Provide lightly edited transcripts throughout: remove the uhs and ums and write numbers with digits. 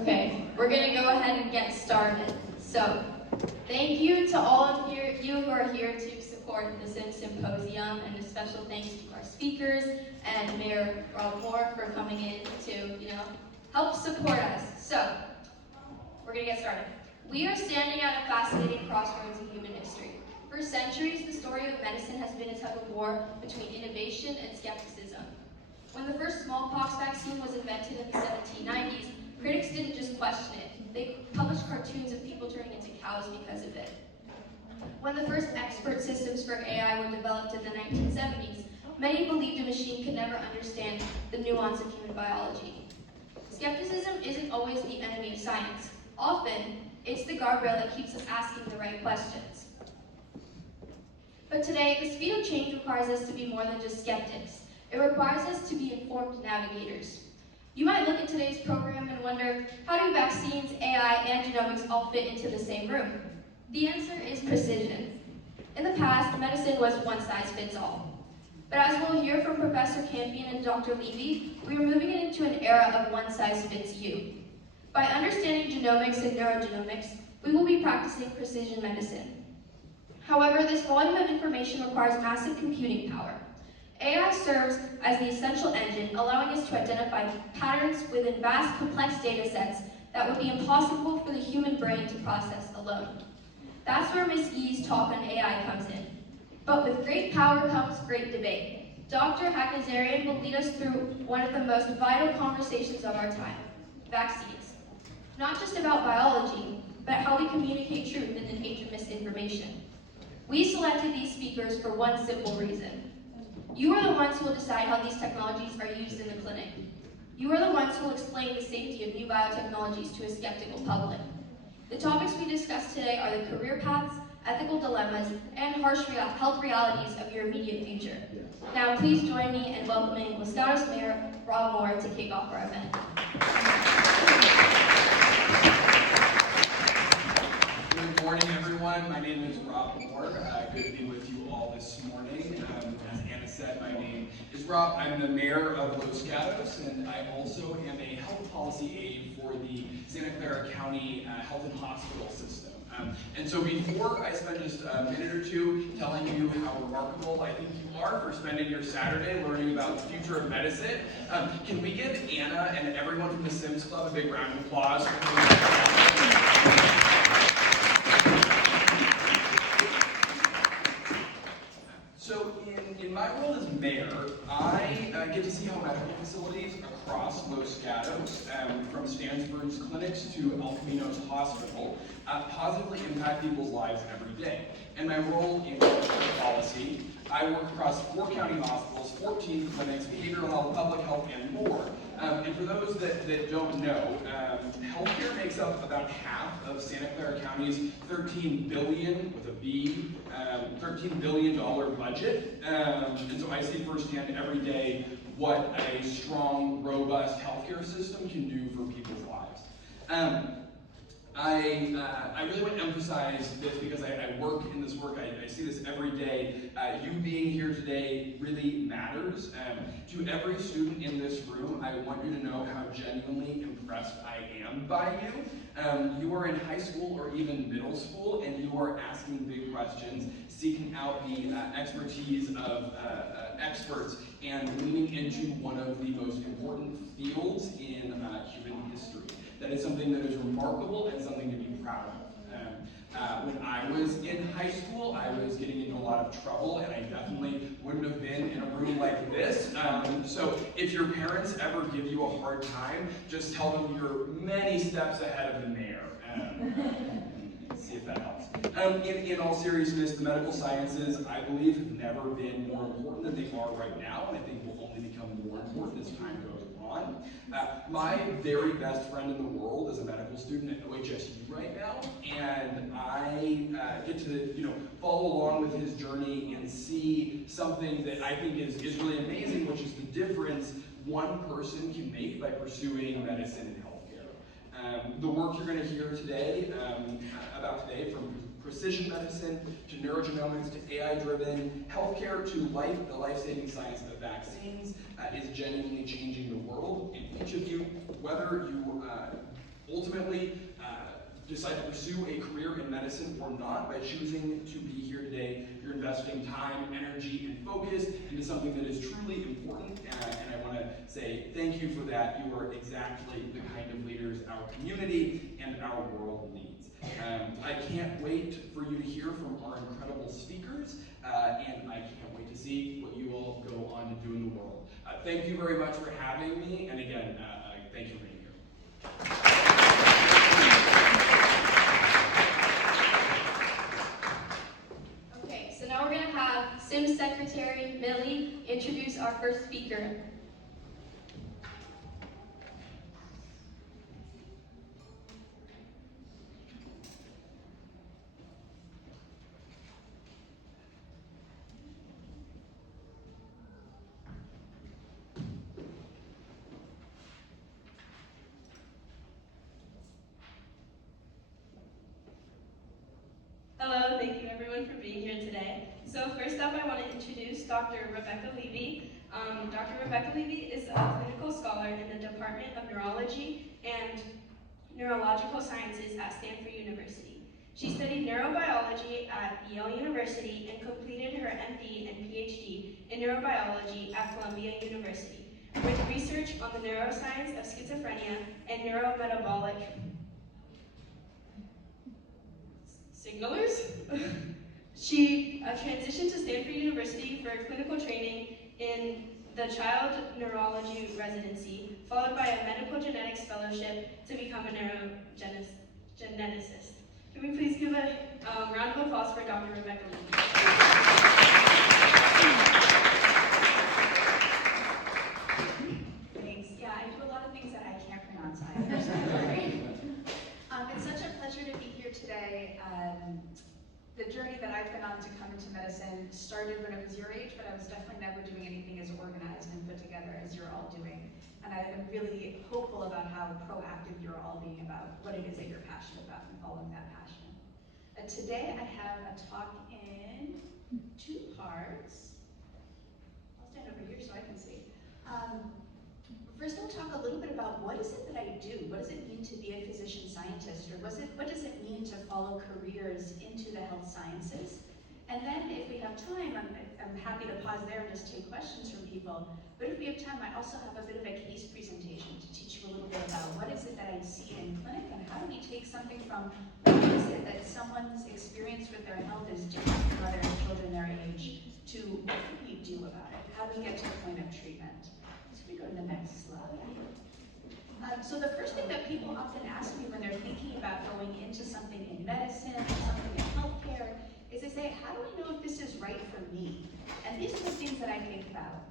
Okay, we're going to go ahead and get started. So, thank you to all of you who are here to support the SIIMS Symposium, and a special thanks to our speakers and Mayor Rob Moore for coming in to, help support us. So, we're going to get started. We are standing at a fascinating crossroads in human history. For centuries, the story of medicine has been a tug of war between innovation and skepticism. When the first smallpox vaccine was invented in the 1790s, critics didn't just question it. They published cartoons of people turning into cows because of it. When the first expert systems for AI were developed in the 1970s, many believed a machine could never understand the nuance of human biology. Skepticism isn't always the enemy of science. Often, it's the guardrail that keeps us asking the right questions. But today, the speed of change requires us to be more than just skeptics. It requires us to be informed navigators. You might look at today's program and wonder, how do vaccines, AI, and genomics all fit into the same room? The answer is precision. In the past, medicine was one size fits all. But as we'll hear from Professor Campion and Dr. Levy, we are moving into an era of one size fits you. By understanding genomics and neurogenomics, we will be practicing precision medicine. However, this volume of information requires massive computing power. AI serves as the essential engine, allowing us to identify patterns within vast, complex data sets that would be impossible for the human brain to process alone. That's where Ms. Yee's talk on AI comes in. But with great power comes great debate. Dr. Haghnazarian will lead us through one of the most vital conversations of our time, vaccines. Not just about biology, but how we communicate truth in an age of misinformation. We selected these speakers for one simple reason. You are the ones who will decide how these technologies are used in the clinic. You are the ones who will explain the safety of new biotechnologies to a skeptical public. The topics we discuss today are the career paths, ethical dilemmas, and harsh health realities of your immediate future. Now please join me in welcoming Gatos Mayor Rob Moore to kick off our event. Good morning, everyone. My name is Rob Moore. Good to be with you all this morning. As Anna said, my name is Rob. I'm the mayor of Los Gatos, and I also am a health policy aide for the Santa Clara County Health and Hospital System. And so before I spend just a minute or two telling you how remarkable I think you are for spending your Saturday learning about the future of medicine, can we give Anna and everyone from the SIIMS Club a big round of applause? So in my role as mayor, I get to see how medical facilities across Los Gatos, from Stanford's clinics to El Camino's hospital, positively impact people's lives every day. And my role in policy, I work across 4 county hospitals, 14 clinics, behavioral health, public health, and more. And for those that don't know, healthcare makes up about half of Santa Clara County's $13 billion, with a B, $13 billion budget. And so I see firsthand every day what a strong, robust healthcare system can do for people's lives. I really want to emphasize this because I work in this work, I see this every day. You being here today really matters. To every student in this room, I want you to know how genuinely impressed I am by you. You are in high school or even middle school, and you are asking big questions, seeking out the expertise of experts, and leaning into one of the most important fields in human history. That is something that is remarkable and something to be proud of. When I was in high school, I was getting into a lot of trouble, and I definitely wouldn't have been in a room like this. So if your parents ever give you a hard time, just tell them you're many steps ahead of the mayor. See if that helps. In all seriousness, the medical sciences, I believe, have never been more important than they are right now, and I think will only become more important as time goes on. My very best friend in the world is a medical student at OHSU right now, and I get to follow along with his journey and see something that I think is really amazing, which is the difference one person can make by pursuing medicine and healthcare. The work you're going to hear today about today, from precision medicine to neurogenomics to AI-driven healthcare to the life-saving science of vaccines, is genuinely changing the world. And each of you, whether you ultimately decide to pursue a career in medicine or not by choosing to be here today. You're investing time, energy, and focus into something that is truly important, and I want to say thank you for that. You are exactly the kind of leaders our community and our world needs. I can't wait for you to hear from our incredible speakers, and I can't wait to see what you all go on to do in the world. Thank you very much for having me, and again, thank you for being here. Okay, so now we're going to have SIIMS Secretary Millie introduce our first speaker. Hello, thank you everyone for being here today. So first up, I want to introduce Dr. Rebecca Levy. Dr. Rebecca Levy is a clinical scholar in the Department of Neurology and Neurological Sciences at Stanford University. She studied neurobiology at Yale University and completed her MD and PhD in neurobiology at Columbia University, with research on the neuroscience of schizophrenia and neurometabolic signalers. She transitioned to Stanford University for clinical training in the child neurology residency, followed by a medical genetics fellowship to become a neurogeneticist. Can we please give a round of applause for Dr. Rebecca Levy? Thanks. Yeah, I do a lot of things that I can't pronounce either, so don't worry. It's such a pleasure to be here today. The journey that I've been on to come into medicine started when I was your age, but I was definitely never doing anything as organized and put together as you're all doing. And I'm really hopeful about how proactive you're all being about what it is that you're passionate about and following that passion. Today I have a talk in 2 parts. I'll stand over here so I can see. First, I'll talk a little bit about what is it that I do? What does it mean to be a physician scientist? Or what does it mean to follow careers into the health sciences? And then if we have time, I'm happy to pause there and just take questions from people. But if we have time, I also have a bit of a case presentation to teach you a little bit about what is it that I see in clinic and how do we take something from what is it that someone's experience with their health is different from other children their age to what can we do about it? How do we get to the point of treatment? We go to the next slide. So the first thing that people often ask me when they're thinking about going into something in medicine, something in healthcare, is they say, how do I know if this is right for me? And these are the things that I think about.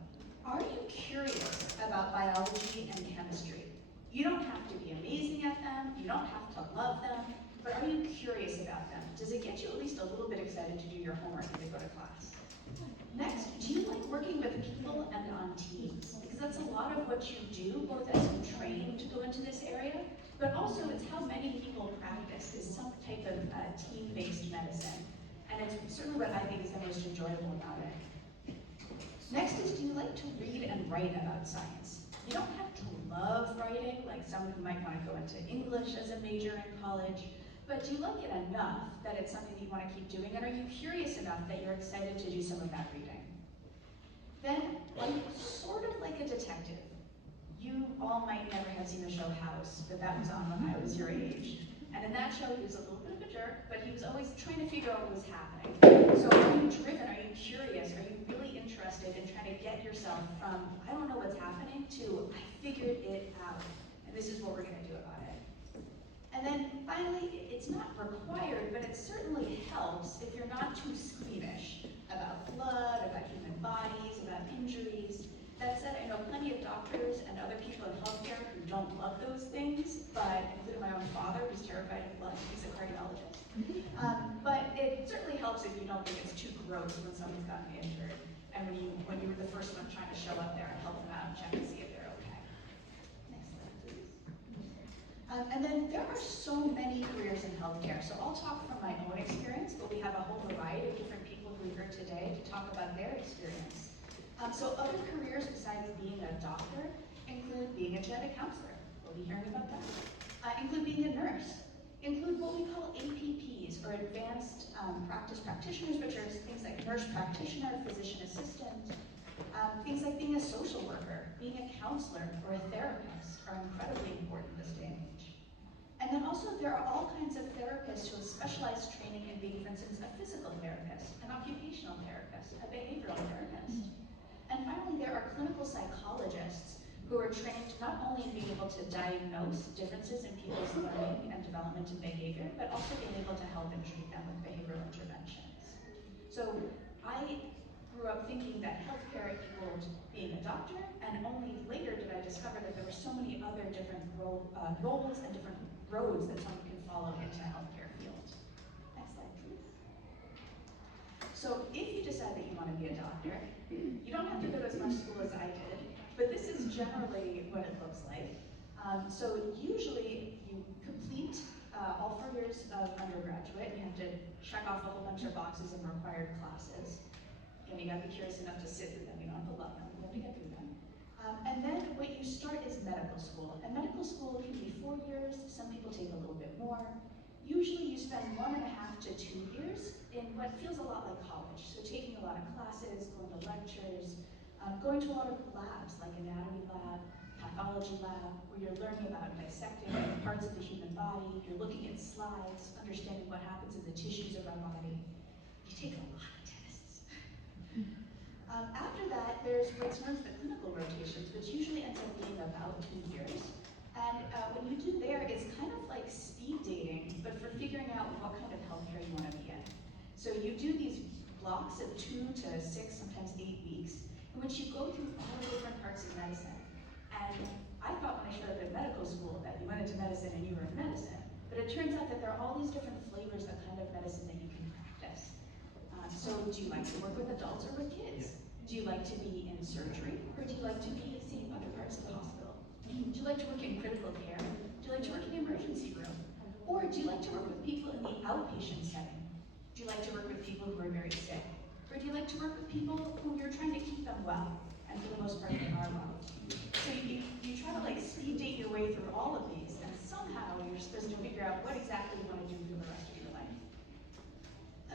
Are you curious about biology and chemistry? You don't have to be amazing at them, you don't have to love them, but are you curious about them? Does it get you at least a little bit excited to do your homework and to go to class? Next, do you like working with people and on teams? Because that's a lot of what you do, both as you train to go into this area, but also it's how many people practice, is some type of team-based medicine. And it's certainly what I think is the most enjoyable about it. Next is, do you like to read and write about science? You don't have to love writing, like someone who might want to go into English as a major in college, but do you like it enough that it's something you want to keep doing? And are you curious enough that you're excited to do some of that reading? Then, are you sort of like a detective? You all might never have seen the show House, but that was on when I was your age. And in that show, he was a little bit of a jerk, but he was always trying to figure out what was happening. So are you driven? Are you curious? Are you really interested in trying to get yourself from, I don't know what's happening, to, I figured it out, and this is what we're going to do about it. And then finally, it's not required, but it certainly helps if you're not too squeamish about blood, about human bodies, about injuries. That said, I know plenty of doctors and other people in healthcare who don't love those things, but including my own father, who's terrified of blood. He's a cardiologist. But it certainly helps if you don't think it's too gross when someone's gotten injured, and when you were the first one trying to show up there and help them out and check to see if they're okay. Next slide, please. And then there are so many careers in healthcare, so I'll talk from my own experience, but we have a whole variety of different people who are here today to talk about their experience. So other careers besides being a doctor include being a genetic counselor. We'll be hearing about that. include being a nurse, include what we call APPs, or advanced practice practitioners, which are things like nurse practitioner, physician assistant, things like being a social worker, being a counselor, or a therapist are incredibly important this day and age. And then also there are all kinds of therapists who have specialized training in being, for instance, a physical therapist, an occupational therapist, a behavioral therapist. And finally, there are clinical psychologists who are trained not only in being able to diagnose differences in people's learning and development and behavior, but also being able to help and treat them with behavioral interventions. So I grew up thinking that healthcare equaled being a doctor, and only later did I discover that there were so many other different roles and different roads that someone can follow into the healthcare field. Next slide, please. So if you decide that you want to be a doctor, you don't have to go to as much school as I did, but this is generally what it looks like. So usually you complete all 4 years of undergraduate, and you have to check off a whole bunch of boxes in required classes. And you gotta be curious enough to sit through them, you don't have to love them, you have to get through them. And then what you start is medical school. And medical school can be 4 years, some people take a little bit more. Usually you spend 1.5 to 2 years in what feels a lot like college. So taking a lot of classes, going to lectures, going to a lot of labs, like anatomy lab, pathology lab, where you're learning about dissecting parts of the human body, you're looking at slides, understanding what happens in the tissues of our body. You take a lot of tests. After that, there's what's known as the clinical rotations, which usually ends up being about 2 years. And when you do there, it's kind of like speed dating, but for figuring out what kind of healthcare you want to be in. So you do these blocks of 2 to 6, sometimes 8 weeks, in which you go through all the different parts of medicine. And I thought when I showed up at medical school that you went into medicine and you were in medicine, but it turns out that there are all these different flavors of kind of medicine that you can practice. So do you like to work with adults or with kids? Do you like to be in surgery, or do you like to be seeing other parts of the hospital? Do you like to work in critical care? Do you like to work in the emergency room? Or do you like to work with people in the outpatient setting? Do you like to work with people who are very sick? Or do you like to work with people who you're trying to keep them well? And for the most part, they are well. So you try to like speed date your way through all of these, and somehow you're supposed to figure out what exactly you want to do for the rest of your life.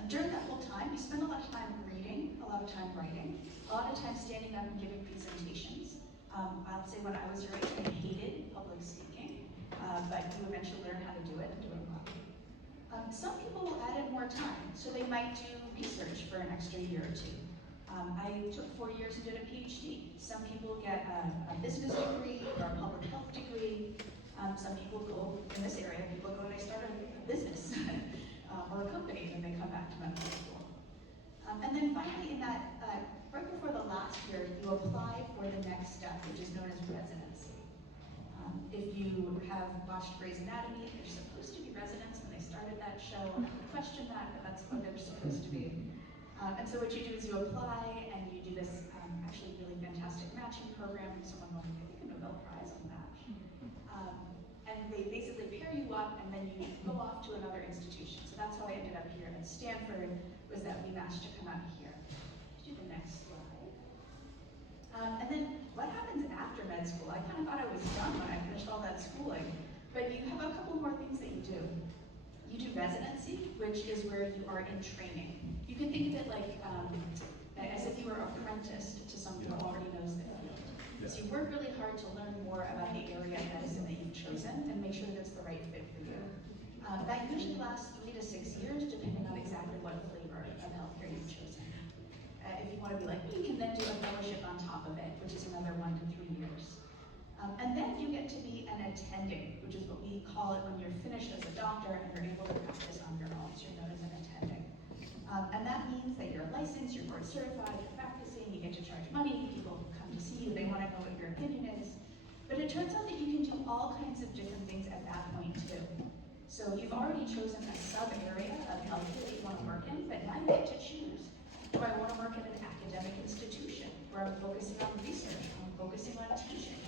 During that whole time, you spend a lot of time reading, a lot of time writing, a lot of time standing up and giving presentations. I'll say when I was your age, I hated public speaking, but you eventually learn how to do it and do it well. Some people will add in more time, so they might do research for an extra year or 2. I took 4 years and did a PhD. Some people get a business degree or a public health degree. Some people go in this area, people go and they start a business or a company, and then they come back to medical school. And then finally, in that, right before the last year, you apply for the next step, which is known as residency. If you have watched Grey's Anatomy, they're supposed to be residents when they started that show. I would question that, but that's what they're supposed to be. And so what you do is you apply, and you do this actually really fantastic matching program. Someone won, I think, a Nobel Prize on that. And they basically pair you up, and then you go off to another institution. So that's how I ended up here at Stanford, was that we matched to come out here. Do the next slide. And then what happens after med school? I kind of thought I was done when I finished all that schooling, but you have a couple more things that you do. You do residency, which is where you are in training. You can think of it like as if you were apprenticed to someone who already knows the field. So you work really hard to learn more about the area of medicine that you've chosen and make sure that it's the right fit for you. That usually lasts 3 to 6 years, depending on exactly what flavor of healthcare you've chosen. If you want to be like me, you can then do a fellowship on top of it, which is another 1 to 3 years. And then you get to be an attending, which is what we call it when you're finished as a doctor and you're able to practice on your own. So you're known as an attending. And that means that you're licensed, you're board certified, you're practicing, you get to charge money, people come to see you, they want to know what your opinion is. But it turns out that you can do all kinds of different things at that point too. So you've already chosen a sub-area of healthcare that you want to work in, but now you get to choose. Do I want to work in an academic institution where I'm focusing on research, I'm focusing on teaching?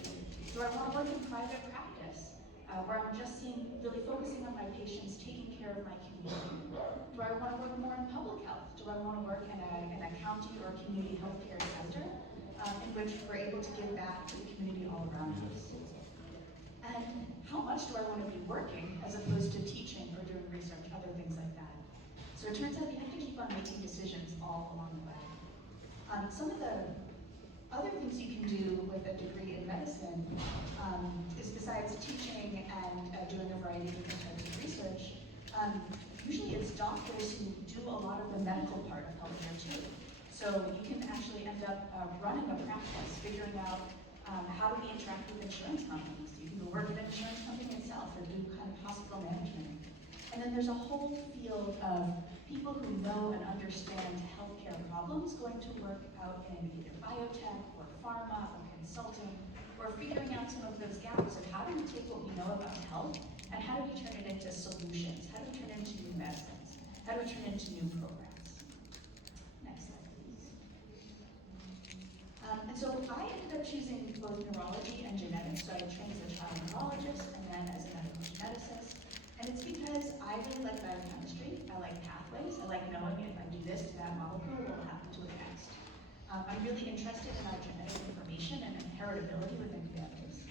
Do I want to work in private practice, where I'm just really focusing on my patients, taking care of my community? Do I want to work more in public health? Do I want to work in a county or a community healthcare center in which we're able to give back to the community all around us? And how much much do I want to be working as opposed to teaching or doing research, other things like that. So it turns out you have to keep on making decisions all along the way. Some of the other things you can do with a degree in medicine is besides teaching and doing a variety of different types of research, usually it's doctors who do a lot of the medical part of healthcare too. So you can actually end up running a practice, figuring out how do we interact with insurance companies. You can go work at an insurance company itself or do kind of hospital management. And then there's a whole field of people who know and understand healthcare problems going to work out in either biotech or pharma or consulting, or figuring out some of those gaps of how do we take what we know about health and how do we turn it into solutions? How do we turn it into new medicines? How do we turn it into new programs? Next slide, please. And so I ended up choosing both neurology and genetics. So I trained as a child neurologist and then as a medical geneticist. And it's because I really like biochemistry, I like pathways, I like knowing if I do this to that molecule, what will happen to it next. I'm really interested in our genetic information and inheritability within families.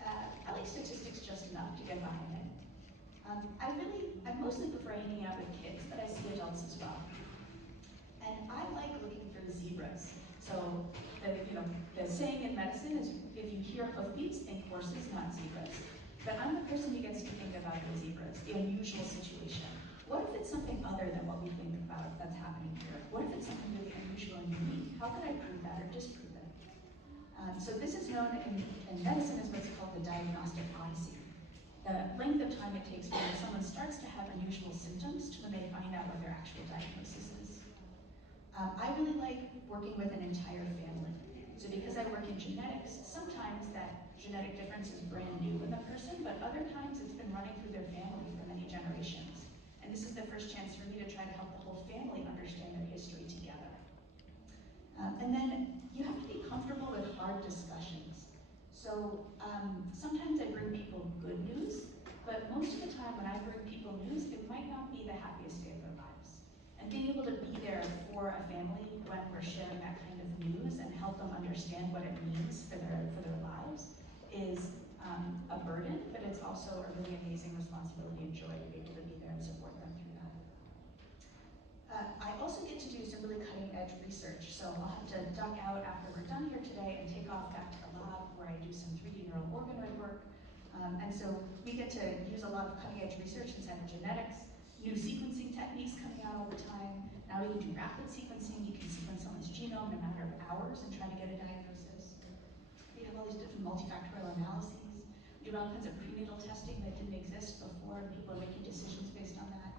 I like statistics just enough to get behind it. I mostly prefer hanging out with kids, but I see adults as well. And I like looking for the zebras. So the saying in medicine is if you hear hoofbeats, think horses, not zebras. But I'm the person who gets to think about the zebras, the unusual situation. What if it's something other than what we think about that's happening here? What if it's something really unusual and unique? How could I prove that or disprove it? So this is known in medicine as what's called the diagnostic odyssey. The length of time it takes when someone starts to have unusual symptoms to when they find out what their actual diagnosis is. I really like working with an entire family. So because I work in genetics, sometimes that genetic difference is brand new in the person, but other times it's been running through their family for many generations. And this is the first chance for me to try to help the whole family understand their history together. And then you have to be comfortable with hard discussions. So sometimes I bring people good news, but most of the time when I bring people news, it might not be the happiest day of their lives. And being able to be there for a family when we're sharing that kind of news and help them understand what it means for their lives is a burden, but it's also a really amazing responsibility and joy to be able to be there and support them through that. I also get to do some really cutting edge research, so I'll have to duck out after we're done here today and take off back to the lab where I do some 3D neural organoid work. And so we get to use a lot of cutting edge research inside of genetics, new sequencing techniques coming out all the time. Now we can do rapid sequencing. You can sequence someone's genome in a matter of hours and try to get a diagnosis. We have all these different multifactorial analyses. We do all kinds of prenatal testing that didn't exist before, and people are making decisions based on that.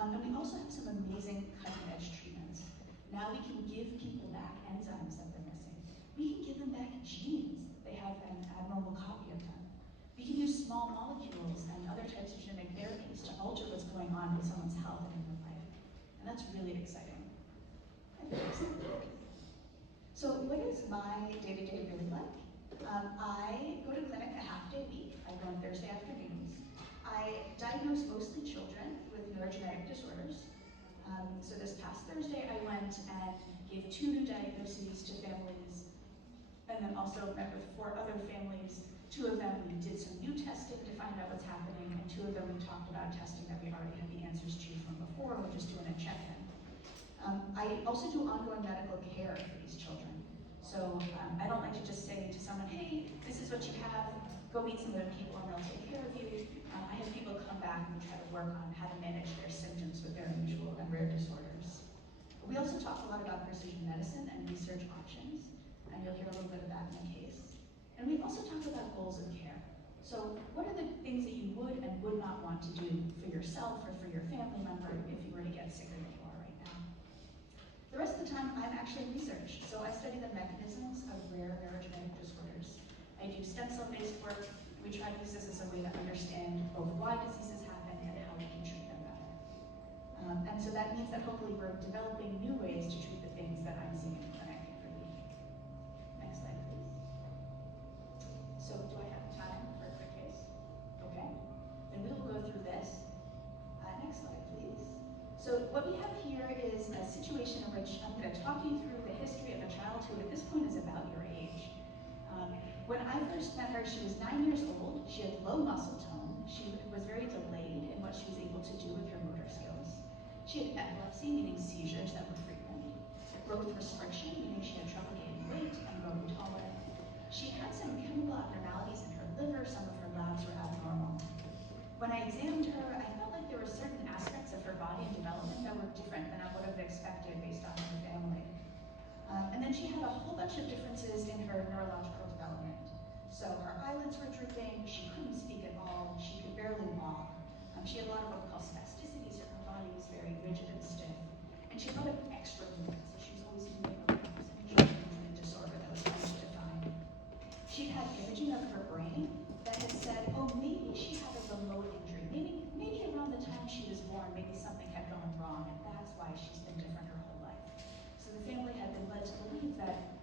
And we also have some amazing cutting edge treatments. Now we can give people back enzymes that they're missing. We can give them back genes they have an abnormal copy of them. We can use small molecules and other types of genetic therapies to alter what's going on with someone's health and in their life. And that's really exciting. So what is my day-to-day really like? I go to clinic a half-day a week. I go on Thursday afternoons. I diagnose mostly children with neurogenetic disorders. So this past Thursday, I went and gave 2 new diagnoses to families, and then also met with 4 other families. 2 of them, we did some new testing to find out what's happening, and 2 of them we talked about testing that we already had the answers to from before. We're just doing a check-in. I also do ongoing medical care for these children. So I don't like to just say to someone, hey, this is what you have, go meet some other people and they'll take care of you. I have people come back and try to work on how to manage their symptoms with their unusual and rare disorders. We also talk a lot about precision medicine and research options, and you'll hear a little bit of that in the case. And we also talk about goals of care. So what are the things that you would and would not want to do for yourself or for your family member if you were to get sicker than you are right now? The rest of the time, I'm actually in research. So I study the mechanisms of rare neurogenetic disorders. I do stem cell-based work. We try to use this as a way to understand both why diseases happen and how we can treat them better. And so that means that hopefully we're developing new ways to treat the things that I'm seeing in clinic every week. Next slide, please. So do I have time for a quick case? Okay. Then we will go through this. Next slide, please. So what we have here is a situation in which I'm going to talk you through the history of a child who at this point is about your age. When I first met her, she was 9 years old. She had low muscle tone. She was very delayed in what she was able to do with her motor skills. She had epilepsy, meaning seizures that were frequent. Growth restriction, meaning she had trouble gaining weight and growing taller. She had some chemical abnormalities in her liver. Some of her labs were abnormal. When I examined her, I felt like there were certain aspects of her body and development that were different than I would have expected based on her family. And then she had a whole bunch of differences in her neurological development. So her eyelids were drooping, she couldn't speak at all, she could barely walk. She had a lot of what we call spasticities, her body was very rigid and stiff. And she had a lot of extra movement, so she was always moving around. It was an interesting movement disorder that was hard to define. She'd had imaging of her brain that had said, oh, maybe she had a remote injury. Maybe around the time she was born, maybe something had gone wrong, and that's why she's been different her whole life. So the family had been led to believe that,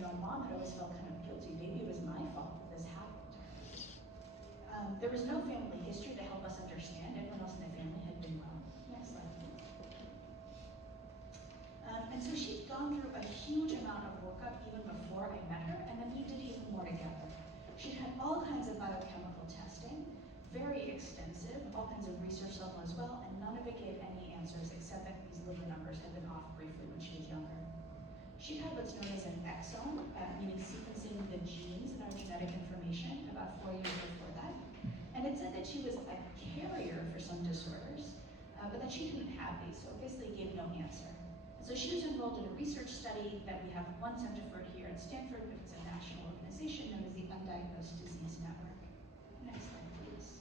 Mom had always felt kind of guilty. Maybe it was my fault that this happened to her. There was no family history to help us understand. Everyone else in the family had been well. Next slide, please. And so she'd gone through a huge amount of workup even before I met her, and then we did even more together. She'd had all kinds of biochemical testing, very extensive, all kinds of research level as well, and none of it gave any answers except that these liver numbers had been off briefly when she was younger. She had what's known as an exome, meaning sequencing the genes in our genetic information about 4 years before that. And it said that she was a carrier for some disorders, but that she didn't have these, so it basically gave no answer. And so she was enrolled in a research study that we have one center for here at Stanford, but it's a national organization known as the Undiagnosed Disease Network. Next slide, please.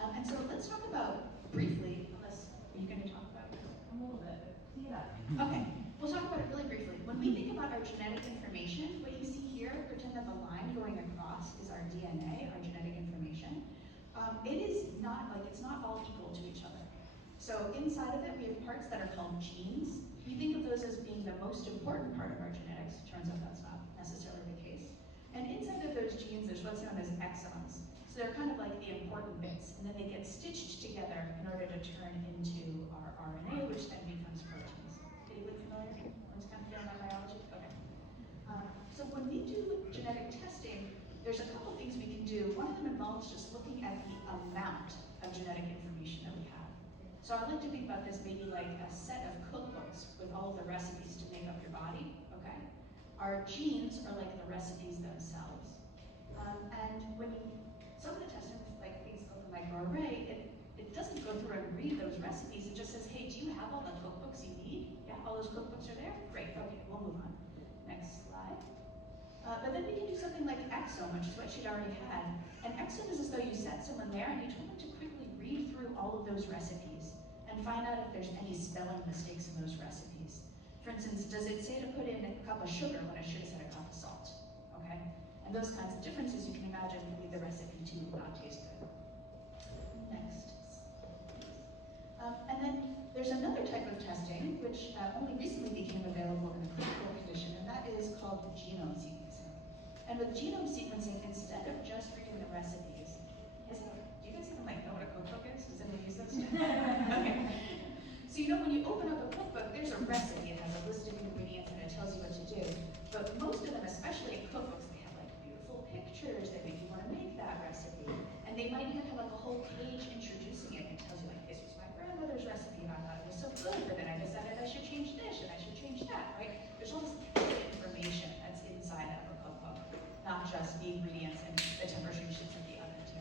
And so let's talk about briefly, unless are you going to talk about it? A little bit. Yeah. Okay. We'll talk about it really briefly. When we think about our genetic information, what you see here, pretend that the line going across is our DNA, our genetic information. It is not it's not all equal to each other. So inside of it, we have parts that are called genes. We think of those as being the most important part of our genetics. Turns out that's not necessarily the case. And inside of those genes, there's what's known as exons. So they're kind of like the important bits, and then they get stitched together in order to turn into our RNA, which then becomes proteins. Anybody familiar? Everyone's kind of feeling my biology? Okay. So when we do genetic testing, there's a couple things we can do. One of them involves just looking at the amount of genetic information that we have. So I like to think about this maybe like a set of cookbooks with all of the recipes to make up your body, okay? Our genes are like the recipes themselves. And when some of the testing, like things called the microarray, it doesn't go through and read those recipes. It just says, hey, do you have all the cookbooks you need? Yeah, all those cookbooks are there? Great, okay, we'll move on. Next slide. But then we can do something like exome, which is what she'd already had. An exome is as though you set someone there and you told them to quickly read through all of those recipes and find out if there's any spelling mistakes in those recipes. For instance, does it say to put in a cup of sugar when I should have said a cup of salt? Okay? And those kinds of differences you can imagine can lead the recipe to not taste good. Next. And then there's another type of testing which only recently became available in a clinical condition, and that is called genome sequencing. And with genome sequencing, instead of just reading the recipes, do you guys even know what a cookbook is? Does anyone use those? Okay. So when you open up a cookbook, there's a recipe. It has a list of ingredients and it tells you what to do. But most of them, especially in cookbooks, they have beautiful pictures that make you want to make that recipe. And they might even have a whole page introducing it and tells you this was my grandmother's recipe and I thought it was so good, but then I decided I should change this and I should change that, right? There's all this good information that's inside of a cookbook, not just the ingredients and the temperature you should set the oven to.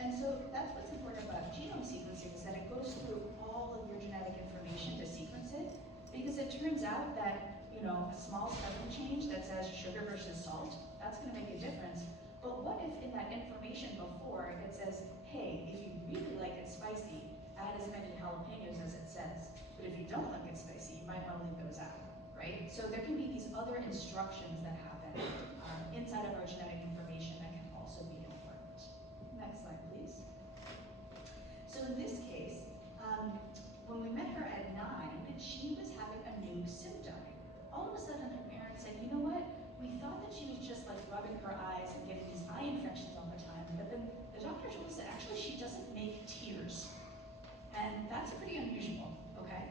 And so that's what's important about genome sequencing, is that it goes through all of your genetic information to sequence it, because it turns out that a small spelling change that says sugar versus salt, that's going to make a difference. But what if in that information before it says, hey, if you really like it spicy, add as many jalapenos as it says. But if you don't like it spicy, you might want to leave those out, right? So there can be these other instructions that happen inside of our genetic information that can also be important. Next slide, please. So in this case, when we met her at 9, she was having a new symptom. All of a sudden, her parents said, you know what? We thought that she was just rubbing her eyes and getting these eye infections all the time, but then the doctor told us that actually she doesn't make tears. And that's pretty unusual, okay?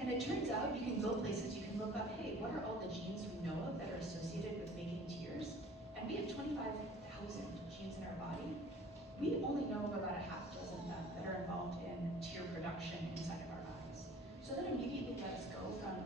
And it turns out you can go places, you can look up, hey, what are all the genes we know of that are associated with making tears? And we have 25 we only know of about a half dozen of them that are involved in tear production inside of our eyes. So that immediately let us go from,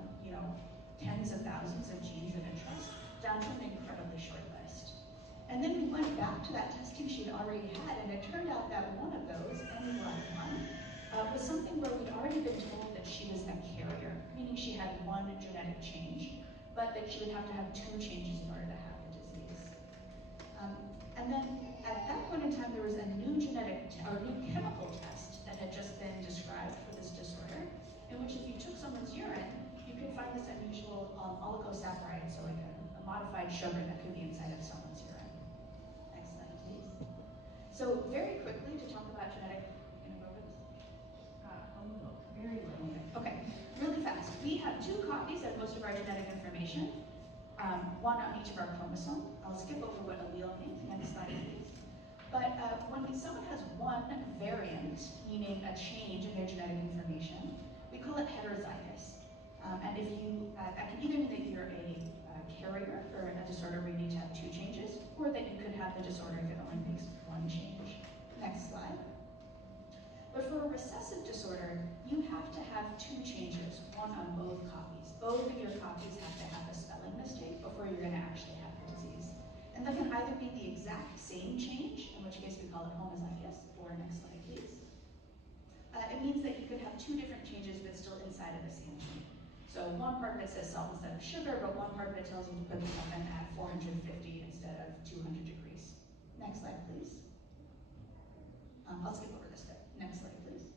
tens of thousands of genes of interest down to an incredibly short list. And then we went back to that testing she'd already had, and it turned out that one of those, NY1, was something where we'd already been told that she was a carrier, meaning she had one genetic change, but that she would have to have two changes in order to have the disease. And then at that point in time, there was a new new chemical test that had just been described for this disorder, in which if you took someone's urine, you could find this unusual oligosaccharide, so like a modified sugar that could be inside of someone's urine. Next slide, please. So very quickly to talk about genetic, very little. Okay, really fast. We have two copies of most of our genetic information, one on each of our chromosomes. I'll skip over what allele means. Next slide, please. But when someone has one variant, meaning a change in their genetic information, we call it heterozygous. And if that can either mean that you're a carrier for a disorder where you need to have two changes, or that you could have the disorder if it only makes one change. Next slide. But for a recessive disorder, you have to have two changes, one on both copies. Both of your copies have to have a spelling mistake before you're going to actually have the disease. And that can either be the exact same change, in which case we call it homozygous, or next slide, please. It means that you could have two different changes but still inside of the same gene. So one part of it says salt instead of sugar, but one part of it tells you to put the oven at 450 instead of 200 degrees. Next slide, please. I'll skip over this bit. Next slide, please.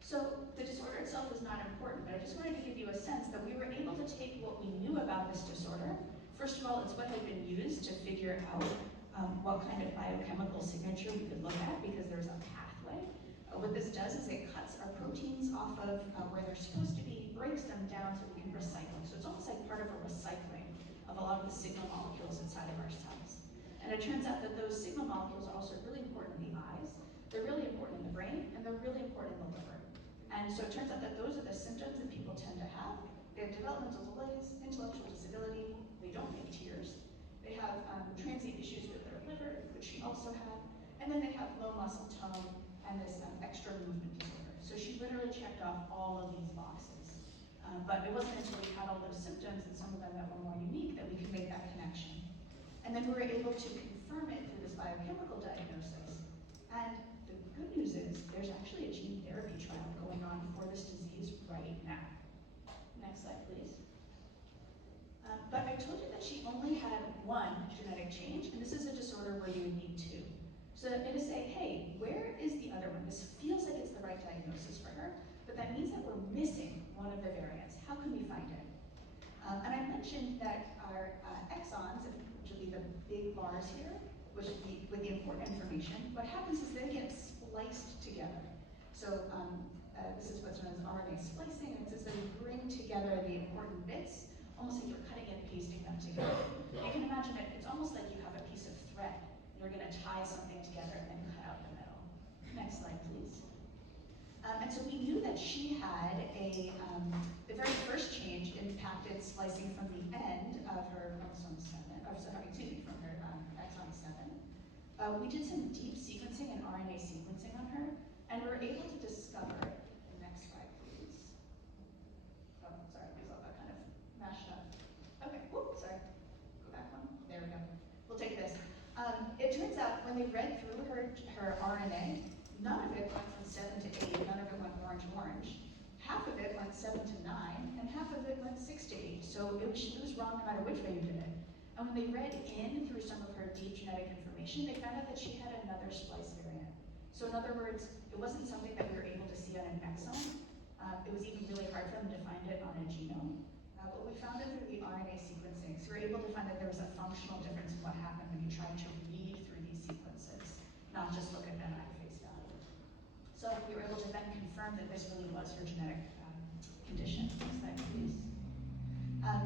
So the disorder itself is not important, but I just wanted to give you a sense that we were able to take what we knew about this disorder. First of all, it's what had been used to figure out what kind of biochemical signature we could look at, because there's a pathway. What this does is it cuts our proteins off of where they're supposed to be, breaks them down so we can recycle. So it's almost like part of a recycling of a lot of the signal molecules inside of our cells. And it turns out that those signal molecules are also really important in the eyes, they're really important in the brain, and they're really important in the liver. And so it turns out that those are the symptoms that people tend to have. They have developmental delays, intellectual disability, they don't make tears, they have transient issues with their liver, which she also had, and then they have low muscle tone and this extra movement disorder. So she literally checked off all of these boxes. But it wasn't until we had all those symptoms, and some of them that were more unique, that we could make that connection. And then we were able to confirm it through this biochemical diagnosis. And the good news is there's actually a gene therapy trial going on for this disease right now. Next slide, please. But I told you that she only had one genetic change, and this is a disorder where you would need two. So it is say, hey, where is the other one? This feels like it's the right diagnosis for her, but that means that we're missing one of the variants. How can we find it? And I mentioned that our exons, which will be the big bars here, which would be with the important information, what happens is they get spliced together. So this is what's known as RNA splicing, and it says that we bring together the important bits, almost like you're cutting and pasting them together. You can imagine it, it's almost like you have a piece of thread. You're going to tie something together and then cut out the middle. Next slide, please. And so we knew that she had the very first change impacted splicing from the end of her chromosome 7, from her exon 7. We did some deep sequencing and RNA sequencing on her, and we were able to discover, the next slide, please. Oh, sorry, these all got kind of mashed up. Okay, whoop, sorry. Go back one. There we go. We'll take this. It turns out when they read through her RNA, none of it went from 7 to 8, none of it went orange. Half of it went 7 to 9, and half of it went 6 to 8. So it was wrong no matter which way you did it. And when they read in through some of her deep genetic information, they found out that she had another splice variant. So in other words, it wasn't something that we were able to see on an exome. It was even really hard for them to find it on a genome. But we found it through the RNA sequencing. So we were able to find that there was a functional difference in what happened when you tried to read through these sequences, not just look at them at face value. So we were able to then confirm that this really was her genetic condition. Next slide, please.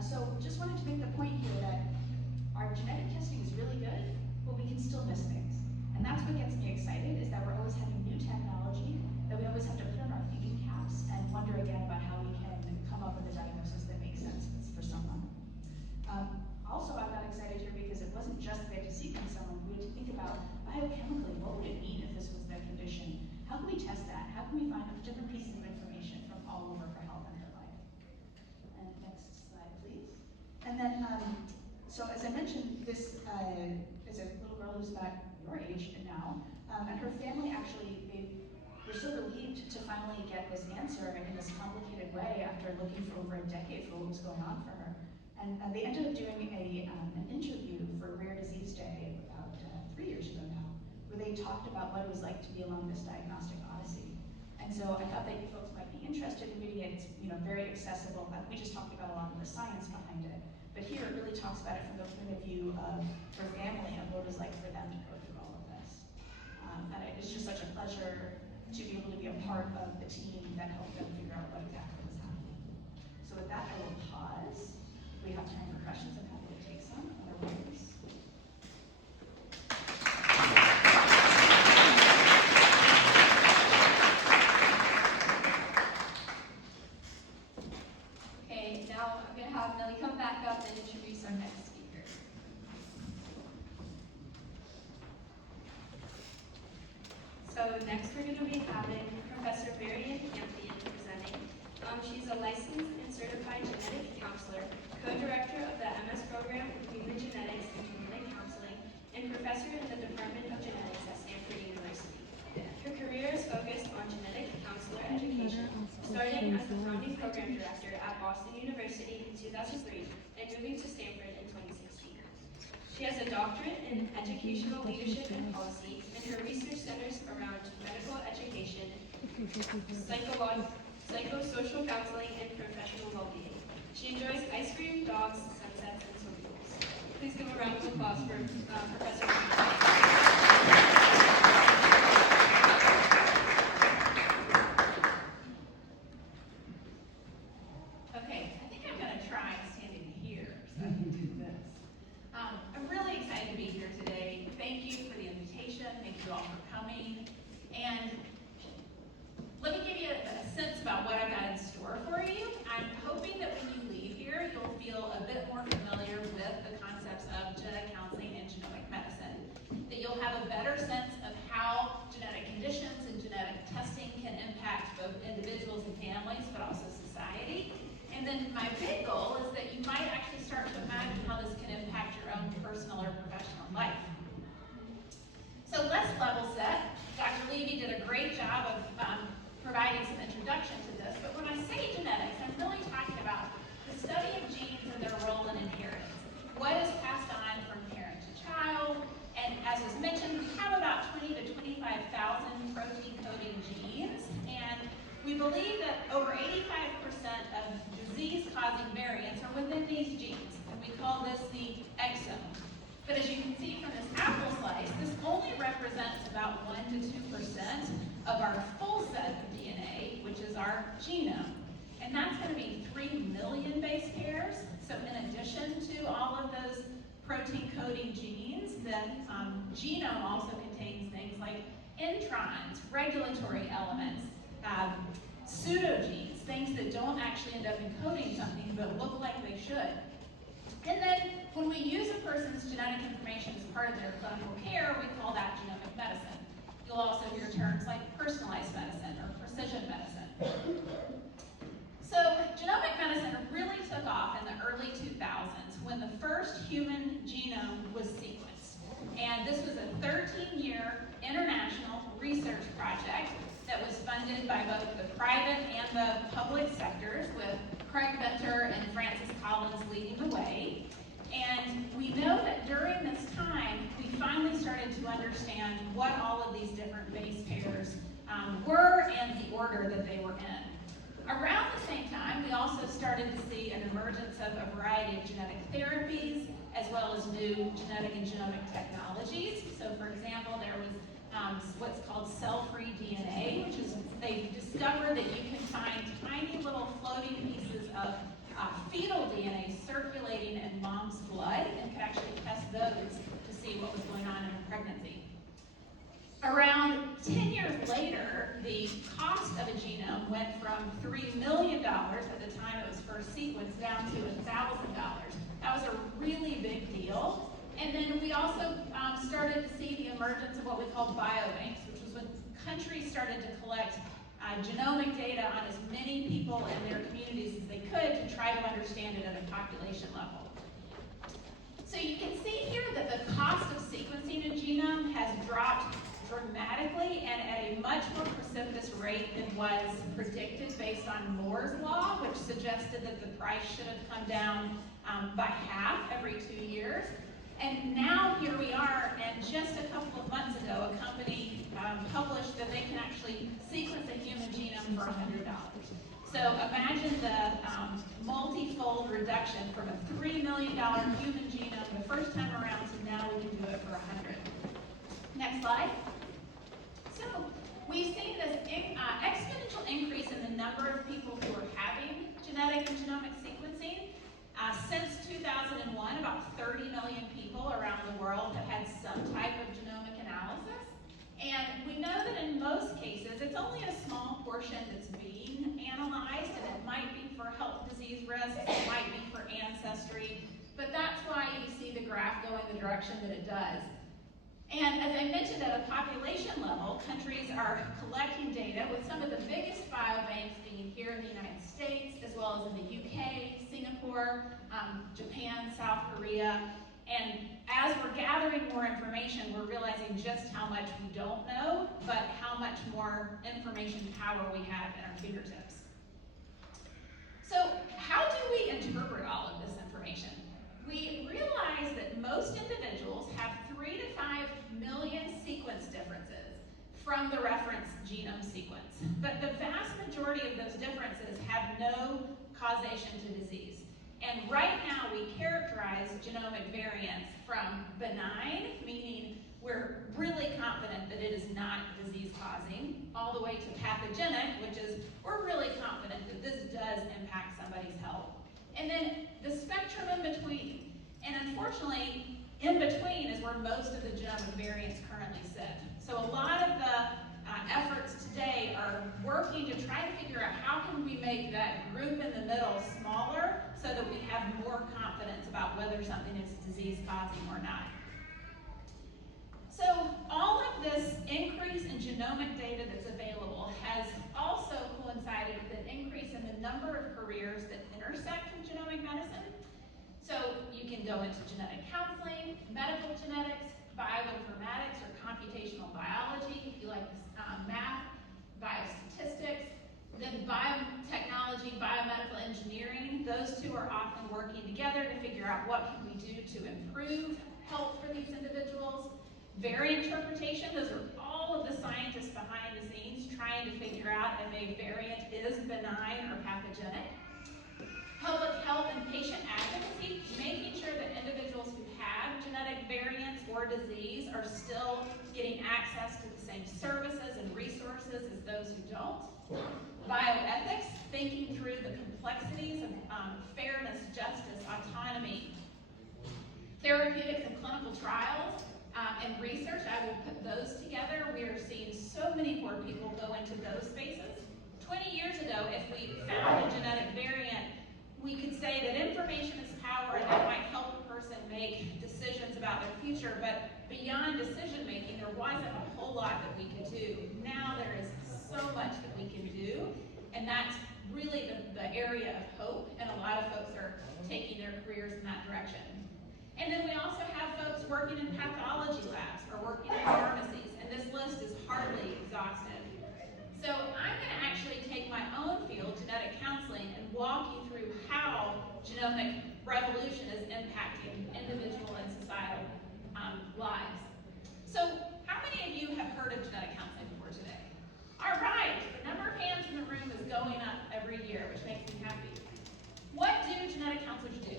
So just wanted to make the point here that our genetic testing is really good, but we can still miss things. And that's what gets me excited, is that we're always having new technology, that we always have to put on our thinking caps and wonder again about how we can come up with a diagnosis that makes sense for someone. Also, I got excited here because it wasn't just good to sequence someone. We had to think about biochemically, what would it mean if this was about your age now, and her family actually, they were so relieved to finally get this answer in this complicated way after looking for over a decade for what was going on for her. And they ended up doing an interview for Rare Disease Day about 3 years ago now, where they talked about what it was like to be along this diagnostic odyssey. And so I thought that you folks might be interested in reading it. It's very accessible. We just talked about a lot of the science behind it, but here it really talks about it from the point of view of her family and what it was like for them to go through all of this. And it's just such a pleasure to be able to be a part of the team that helped them figure out what exactly was happening. So with that, I will pause. If we have time for questions, I'm happy to take some. Otherwise, Okay, now I'm going to have Millie come back up and introduce our next speaker. So next we're going to be having Professor MaryAnn Campion presenting. She's a licensed and certified genetic counselor, co-director of the MS program in human genetics and genetic counseling, and professor in the Department of Genetics at Stanford University. Her career is focused on genetic counselor education, starting as the founding program director at Boston University in 2003 and moving to Stanford in 2016. She has a doctorate in educational leadership and policy, and her research centers around medical education, psychosocial counseling, and professional well-being. She enjoys ice cream, dogs, sunsets, and swimming pools. Please give a round of applause for Professor Okay, I think I'm going to try standing here so I can do this. I'm really excited to be here today. Thank you for the invitation. Thank you all for coming. And let me give you a sense about what I've got in store for you. I'm hoping that when you leave here, you'll feel a bit more familiar with the concepts of genetic counseling and genomic medicine, that you'll have a better sense of how genetic conditions and genetic testing can impact both individuals and families, but also society. And then my big goal is that you might actually start to imagine how this can impact your own personal or professional life. So let's level set. Dr. Levy did a great job of providing some introduction to this, but when I say genetics, I'm really talking about the study of genes and their role in inheritance. What is passed on from parent to child? And as was mentioned, we have about 20 to 25,000 protein coding genes, and we believe that over 85% of disease-causing variants are within these genes, and we call this the exome. But as you can see from this apple slice, this only represents about 1 to 2% of our full set of DNA, which is our genome. And that's going to be 3 million base pairs. So in addition to all of those protein coding genes, the genome also contains things like introns, regulatory elements, pseudogenes, things that don't actually end up encoding something but look like they should. And then when we use a person's genetic information as part of their clinical care, we call that genomic medicine. You'll also hear terms like personalized medicine or precision medicine. So genomic medicine really took off in the early 2000s when the first human genome was sequenced. And this was a 13-year international research project that was funded by both the private and the public sectors, with Craig Venter and Francis Collins leading the way. And we know that during this time, we finally started to understand what all of these different base pairs were and the order that they were in. Around the same time, we also started to see an emergence of a variety of genetic therapies, as well as new genetic and genomic technologies. So for example, there was what's called cell-free DNA, which is they discovered that you can find tiny little floating pieces of fetal DNA circulating in mom's blood and could actually test those to see what was going on in her pregnancy. Around 10 years later, the cost of a genome went from $3 million at the time it was first sequenced down to $1,000. That was a really big deal. And then we also started to see the emergence of what we call biobanks, which was when countries started to collect genomic data on as many people in their communities as they could to try to understand it at a population level. So you can see here that the cost of sequencing a genome dramatically and at a much more precipitous rate than was predicted based on Moore's law, which suggested that the price should have come down by half every 2 years. And now here we are, and just a couple of months ago, a company published that they can actually sequence a human genome for $100. So imagine the multi-fold reduction from a $3 million human genome the first time around to now we can do it for $100. Next slide. So we've seen this exponential increase in the number of people who are having genetic and genomic sequencing. Since 2001, about 30 million people around the world have had some type of genomic analysis. And we know that in most cases, it's only a small portion that's being analyzed, and it might be for health disease risks, it might be for ancestry, but that's why you see the graph going the direction that it does. And as I mentioned, at a population level, countries are collecting data, with some of the biggest biobanks being here in the United States, as well as in the UK, Singapore, Japan, South Korea. And as we're gathering more information, we're realizing just how much we don't know, but how much more information power we have at our fingertips. So how do we interpret all of this information? We realize that most individuals have 3 to 5 million sequence differences from the reference genome sequence. But the vast majority of those differences have no causation to disease. And right now we characterize genomic variants from benign, meaning we're really confident that it is not disease causing, all the way to pathogenic, which is we're really confident that this does impact somebody's health. And then the spectrum in between. And unfortunately, in between is where most of the genomic variants currently sit. So a lot of the efforts today are working to try to figure out how can we make that group in the middle smaller so that we have more confidence about whether something is disease causing or not. So all of this increase in genomic data that's available has also coincided with an increase in the number of careers that intersect with genomic medicine. So you can go into genetic counseling, medical genetics, bioinformatics or computational biology, if you like math, biostatistics, then biotechnology, biomedical engineering. Those two are often working together to figure out what can we do to improve health for these individuals. Variant interpretation, those are all of the scientists behind the scenes trying to figure out if a variant is benign or pathogenic. Public health and patient advocacy, making sure that individuals who have genetic variants or disease are still getting access to the same services and resources as those who don't. Bioethics, thinking through the complexities of fairness, justice, autonomy. Therapeutics and clinical trials and research, I will put those together. We are seeing so many more people go into those spaces. 20 years ago, if we found a genetic variant, we could say that information is power and that might help a person make decisions about their future, but beyond decision making, there wasn't a whole lot that we could do. Now there is so much that we can do, and that's really the area of hope, and a lot of folks are taking their careers in that direction. And then we also have folks working in pathology labs or working in pharmacies, and this list is hardly exhaustive. So I'm going to actually take my own field, genetic counseling, and walk you through how genomic revolution is impacting individual and societal lives. So how many of you have heard of genetic counseling before today? All right, the number of hands in the room is going up every year, which makes me happy. What do genetic counselors do?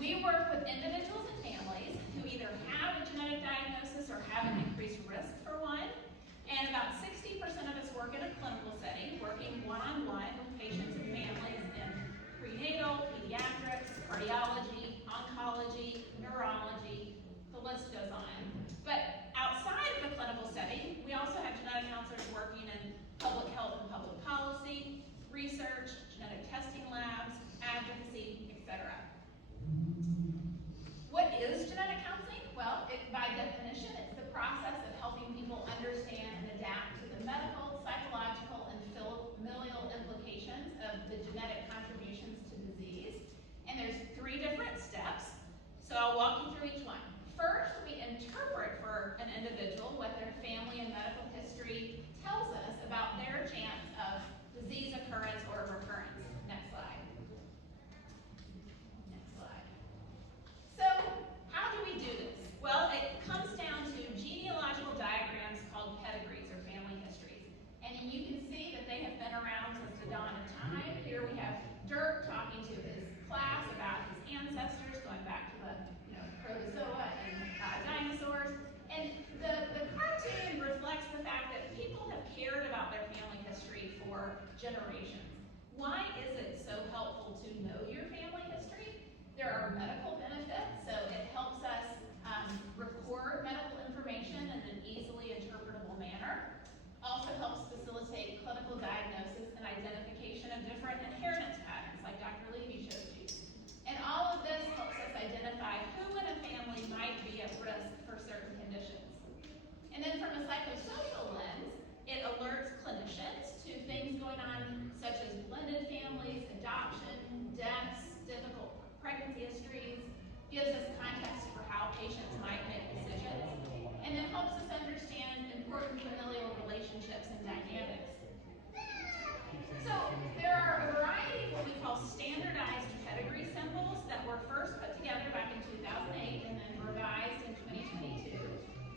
We work with individuals and families who either have a genetic diagnosis gives us context for how patients might make decisions, and then helps us understand important familial relationships and dynamics. So there are a variety of what we call standardized pedigree symbols that were first put together back in 2008 and then revised in 2022.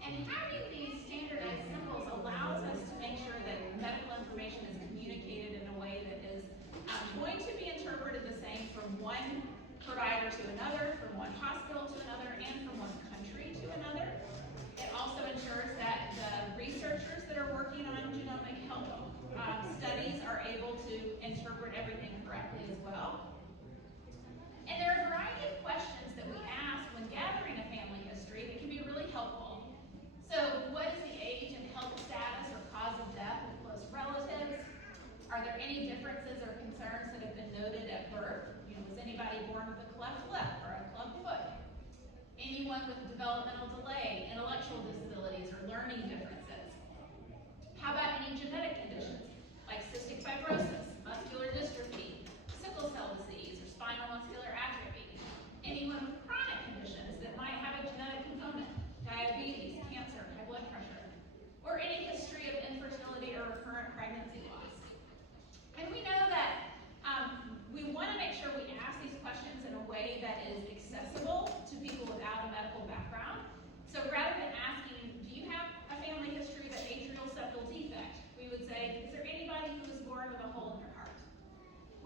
And having these standardized symbols allows us to make sure that medical information is communicated in a way that is going to be interpreted the same from one provider to another, from one hospital to another, and from one country to another. It also ensures that the researchers that are working on genomic health studies are able to interpret everything correctly as well. And there are a variety of questions that we ask when gathering a family history that can be really helpful. So, what is the age and health status or cause of death of close relatives? Are there any differences or concerns that have been noted at birth? Was anybody born with a cleft lip or a club foot? Anyone with developmental delay, intellectual disabilities, or learning differences? How about any genetic conditions like cystic fibrosis, muscular dystrophy, sickle cell disease, or spinal muscular atrophy? Anyone with chronic conditions that might have a genetic component, diabetes, cancer, high blood pressure, or any history of infertility or recurrent pregnancy loss? And we know that we want to make sure we ask these questions in a way that is accessible to people without a medical background. So rather than asking, do you have a family history of atrial septal defect? We would say, is there anybody who was born with a hole in their heart?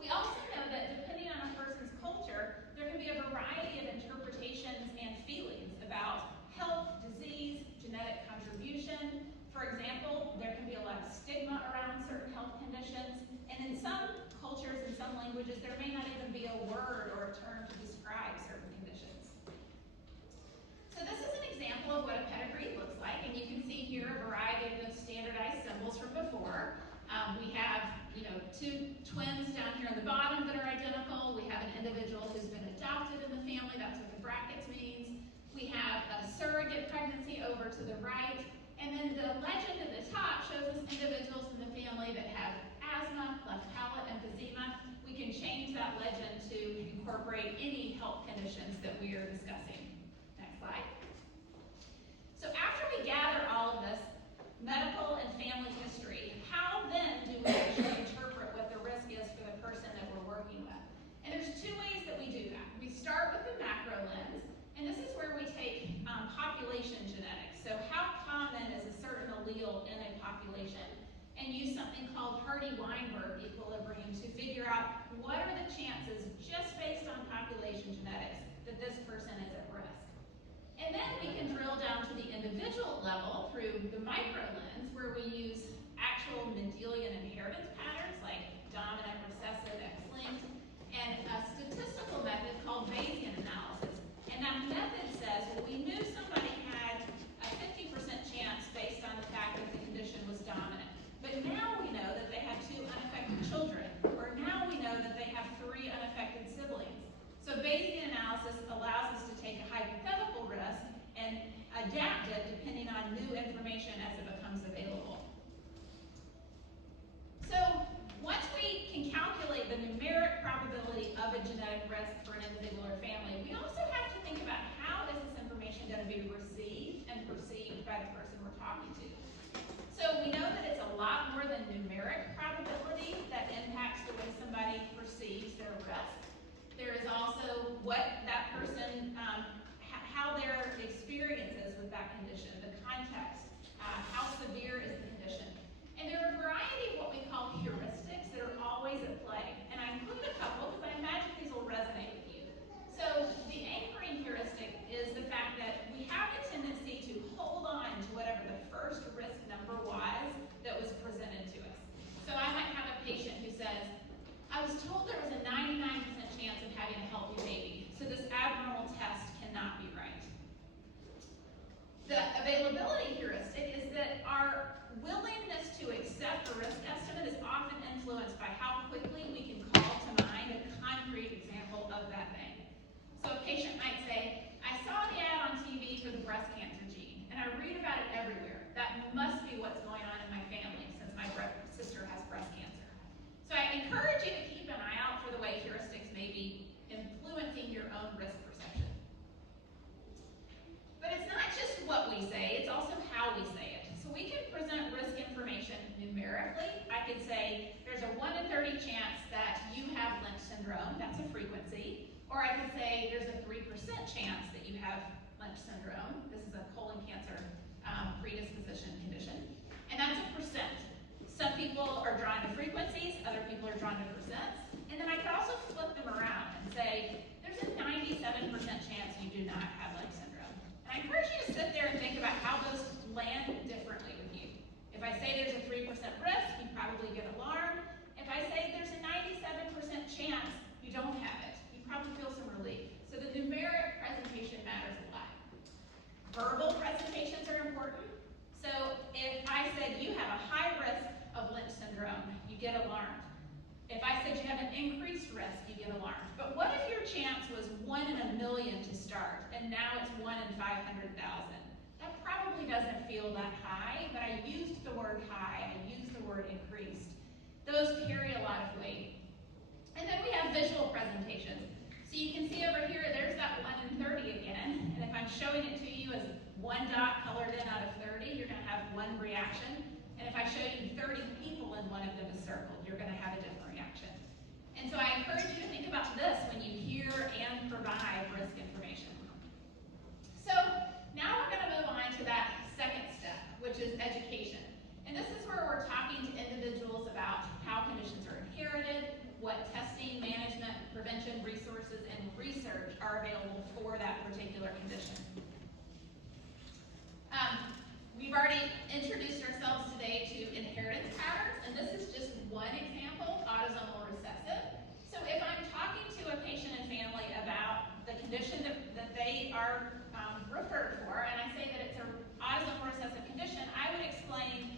We also know that depending on a person's culture, there can be a variety of interpretations and feelings about health, disease, genetic contribution. For example, there can be a lot of stigma around certain health conditions, and in some cultures, in some languages, there may not even be a word or a term to describe certain conditions. So this is an example of what a pedigree looks like, and you can see here a variety of those standardized symbols from before. We have, two twins down here on the bottom that are identical. We have an individual who's been adopted in the family. That's what the brackets means. We have a surrogate pregnancy over to the right. And then the legend at the top shows us individuals in the family that have asthma, cleft palate, emphysema. We can change that legend to incorporate any health conditions that we are discussing. Next slide. So after we gather all of this medical and family history, how then do we actually interpret what the risk is for the person that we're working with? And there's two ways that we do that. We start with the macro lens, and this is where we take population genetics. So how common is a certain allele in a population? And use something called Hardy-Weinberg equilibrium to figure out what are the chances, just based on population genetics, that this person is at risk. And then we can drill down to the individual level through the micro lens, where we use actual Mendelian inheritance patterns like dominant, recessive, X-linked, and a statistical method called Bayesian analysis. And that method says, well, we knew somebody had a 50% chance based on the fact that the condition was dominant. But now we know that they have 2 unaffected children, or now we know that they have 3 unaffected siblings. So Bayesian analysis allows us to take a hypothetical risk and adapt it depending on new information as it becomes available. So once we can calculate the numeric probability of a genetic risk for an individual or family, we also have to think about how is this information going to be received and perceived by the person we're talking to. So we know that it's a lot more than numeric probability that impacts the way somebody perceives their risk. There is also what that person, how their experience is with that condition, the context, how severe is the condition. And there are a variety of what we call heuristics that are always at play. And I include a couple because I imagine these will resonate with you. So the anchoring heuristic is the fact that we have a tendency to hold on to whatever the first risk number was that was presented to us. So I might have a patient who says, I was told there was a 99% chance of having a healthy baby, so this abnormal test cannot be right. The availability heuristic is that our willingness to accept a risk estimate is often influenced by how quickly we can call to mind a concrete example of that thing. So a patient might say, I saw the ad on TV for the breast cancer gene, and I read about it everywhere. That must be what's going on in my family since my sister has breast cancer. So I encourage you to keep an eye out for the way heuristics may be influencing your own risk perception. numerically. I could say there's a 1 in 30 chance that you have Lynch syndrome, that's a frequency. Or I could say there's a 3% chance that you have Lynch syndrome. This is a colon cancer predisposition condition. And that's a percent. Some people are drawn to frequencies, other people are drawn to percents. And then I could also flip them around and say, there's a 97% chance you do not have Lynch syndrome. And I encourage you to sit there and think about how those land differently with you. If I say there's a 3% risk, you probably get alarmed. If I say there's a 97% chance you don't have it, you probably feel some relief. So the numeric presentation matters a lot. Verbal presentations are important. So if I said you have a high risk of Lynch syndrome, you get alarmed. If I said you have an increased risk, you get alarmed. But what if your chance was 1 in a million to start, and now it's 1 in 500,000? That probably doesn't feel that high, but I used the word high, I used the word increased. Those carry a lot of weight. And then we have visual presentations. So you can see over here, there's that 1 in 30 again, and if I'm showing it to you as 1 dot colored in out of 30, you're gonna have 1 reaction. And if I show you 30 people and one of them is circled, you're gonna have a different reaction. And so I encourage you to think about this when you hear and provide risk information. So now we're gonna move on to that second step, which is education. And this is where we're talking to individuals about how conditions are inherited, what testing, management, prevention, resources, and research are available for that particular condition. We've already introduced ourselves today to inheritance patterns, and this is just one example, autosomal recessive. So if I'm talking to a patient and family about the condition that they are referred for, and I say that it's an autosomal recessive condition, I would explain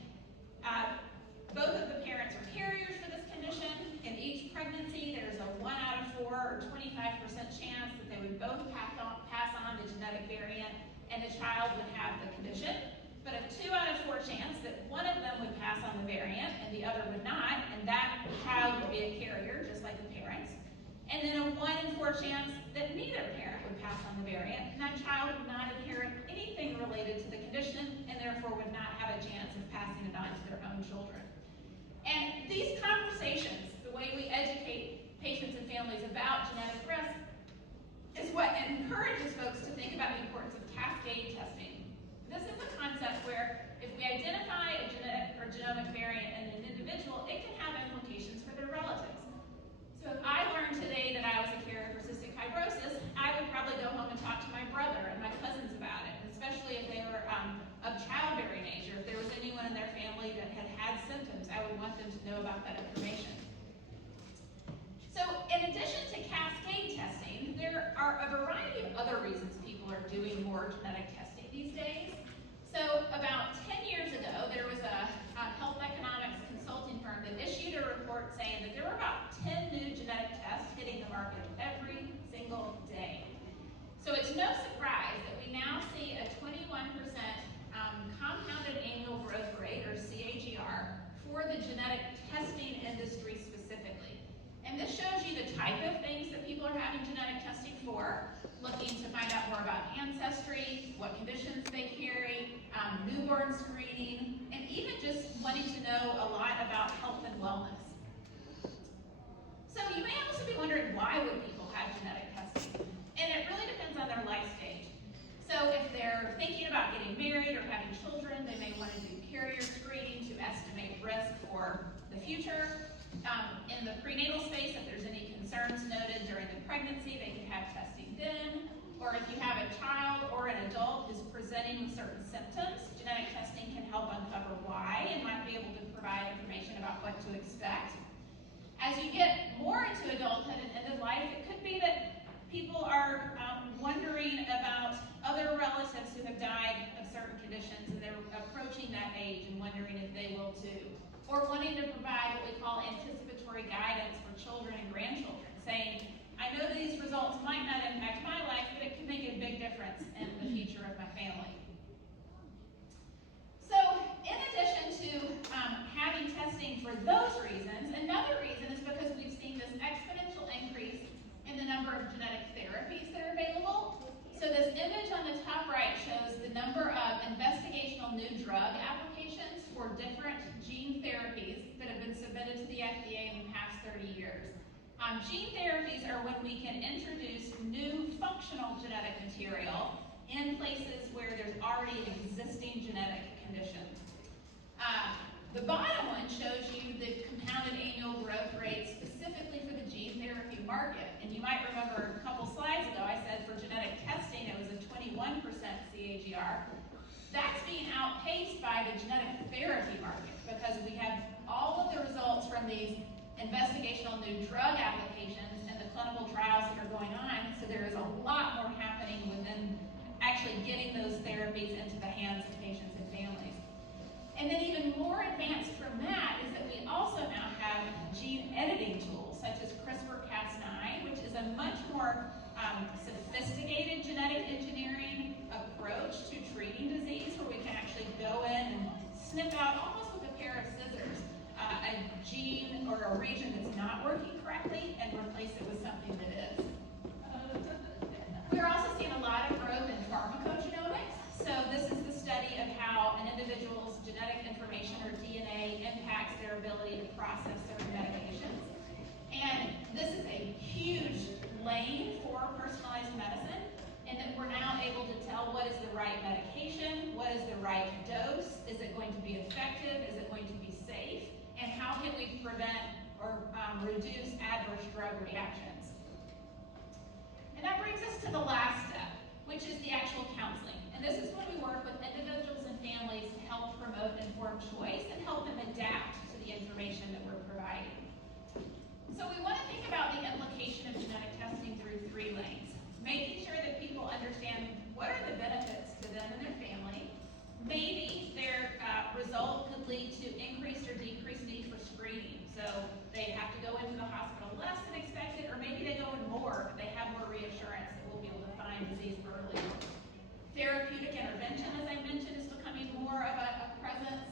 both of the parents are carriers for this condition. In each pregnancy, there's a 1 out of 4 or 25% chance that they would both pass on the genetic variant and the child would have the condition. But a 2 out of 4 chance that one of them would pass on the variant and the other would not, and that child would be a carrier, just like the parents. And then a 1 in 4 chance that neither parent would pass on the variant, and that child would not inherit anything related to the condition, and therefore would not have a chance of passing it on to their own children. And these conversations, the way we educate patients and families about genetic risk, is what encourages folks to think about the importance of cascade testing. This is a concept where if we identify a genetic or genomic variant in an individual, it can have implications for their relatives. So if I learned today that I was a carrier for cystic fibrosis, I would probably go home and talk to my brother and my cousins about it, especially if they were of childbearing age, or if there was anyone in their family that had had symptoms, I would want them to know about that information. So in addition to cascade testing, there are a variety of other reasons people are doing more genetic testing these days. So about 10 years ago, there was a health economics consulting firm that issued a report saying that there were about 10 new genetic tests hitting the market every single day. So it's no surprise that we now see a 21% compounded annual growth rate, or CAGR, for the genetic testing industry specifically. And this shows you the type of things that people are having genetic testing for, looking to find out more about ancestry, what conditions they carry, newborn screening, and even just wanting to know a lot about health and wellness. So you may also be wondering, why would people have genetic testing? And it really depends on their life stage. So if they're thinking about getting married or having children, they may want to do carrier screening to estimate risk for the future. In the prenatal space, if there's any concerns noted during the pregnancy, they can have testing then. Or if you have a child or an adult who's presenting with certain symptoms, genetic testing can help uncover why and might be able to provide information about what to expect. As you get more into adulthood and end of life, it could be that people are wondering about other relatives who have died of certain conditions, and they're approaching that age and wondering if they will too. Or wanting to provide what we call anticipatory guidance for children and grandchildren, saying, I know these results might not impact my life, but it could make a big difference in the future of my family. So, in addition to having testing for those reasons, another reason is because we've seen this exponential increase in the number of genetic therapies that are available. So this image on the top right shows the number of investigational new drug applications for different gene therapies submitted to the FDA in the past 30 years. Gene therapies are when we can introduce new functional genetic material in places where there's already an existing genetic condition. The bottom one shows you the compounded annual growth rate specifically for the gene therapy market. And you might remember a couple slides ago, I said for genetic testing, it was a 21% CAGR. That's being outpaced by the genetic therapy market because we have all of the results from these investigational new drug applications and the clinical trials that are going on. So there is a lot more happening within actually getting those therapies into the hands of patients and families. And then even more advanced from that is that we also now have gene editing tools such as CRISPR-Cas9, which is a much more sophisticated genetic engineering approach to treating disease where we can actually go in and snip out almost with a pair of scissors a gene or a region that's not working correctly and replace it with something that is. We're also seeing a lot of growth in pharmacogenomics. So this is the study of how an individual's genetic information or DNA impacts their ability to process their medications. And this is a huge lane for personalized medicine, and that we're now able to tell what is the right medication, what is the right dose, is it going to be effective, is it going to be safe, and how can we prevent or reduce adverse drug reactions. And that brings us to the last step, which is the actual counseling. And this is when we work with individuals and families to help promote informed choice and help them adapt to the information that we're providing. So we want to think about the implication of genetic testing through 3 lanes. Making sure that people understand what are the benefits to them and their family. Maybe their result could lead to increased or decreased need for screening. So they have to go into the hospital less than expected, or maybe they go in more if they have more reassurance that we'll be able to find disease early. Therapeutic intervention, as I mentioned, is becoming more of a presence.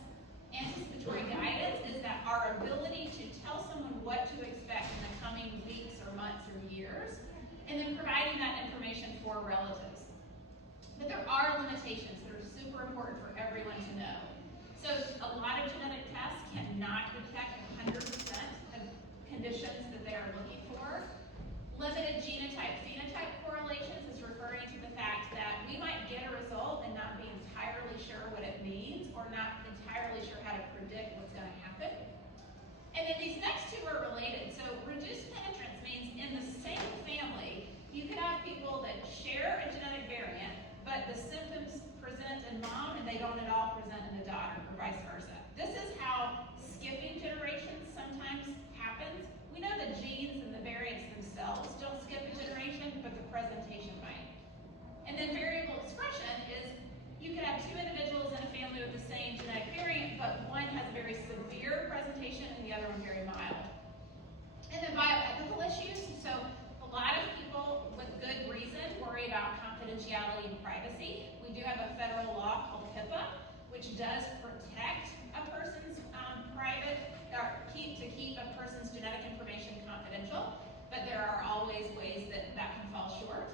Anticipatory guidance is that our ability to tell someone what to expect in the coming weeks or months or years, and then providing that information for relatives. But there are limitations that are super important for everyone to know. So a lot of genetic tests cannot detect 100% of conditions that they are looking for. Limited genotype-phenotype correlations is referring to the fact that we might get a result and not be entirely sure what it means or not entirely sure how to predict what's going to happen. And then these next 2 are related. So reduced penetrance means in the same family, you could have people that share a genetic variant, but the symptoms present in mom and they don't at all present in the daughter, or vice versa. This is how skipping generations sometimes happens. We know the genes and the variants themselves don't skip a generation, but the presentation might. And then variable expression is you can have 2 individuals in a family with the same genetic variant, but one has a very severe presentation and the other one very mild. And then bioethical issues. So a lot of people with good reason worry about confidentiality and privacy. We do have a federal law called HIPAA, which does protect a person's private, or keep a person's genetic information confidential, but there are always ways that that can fall short.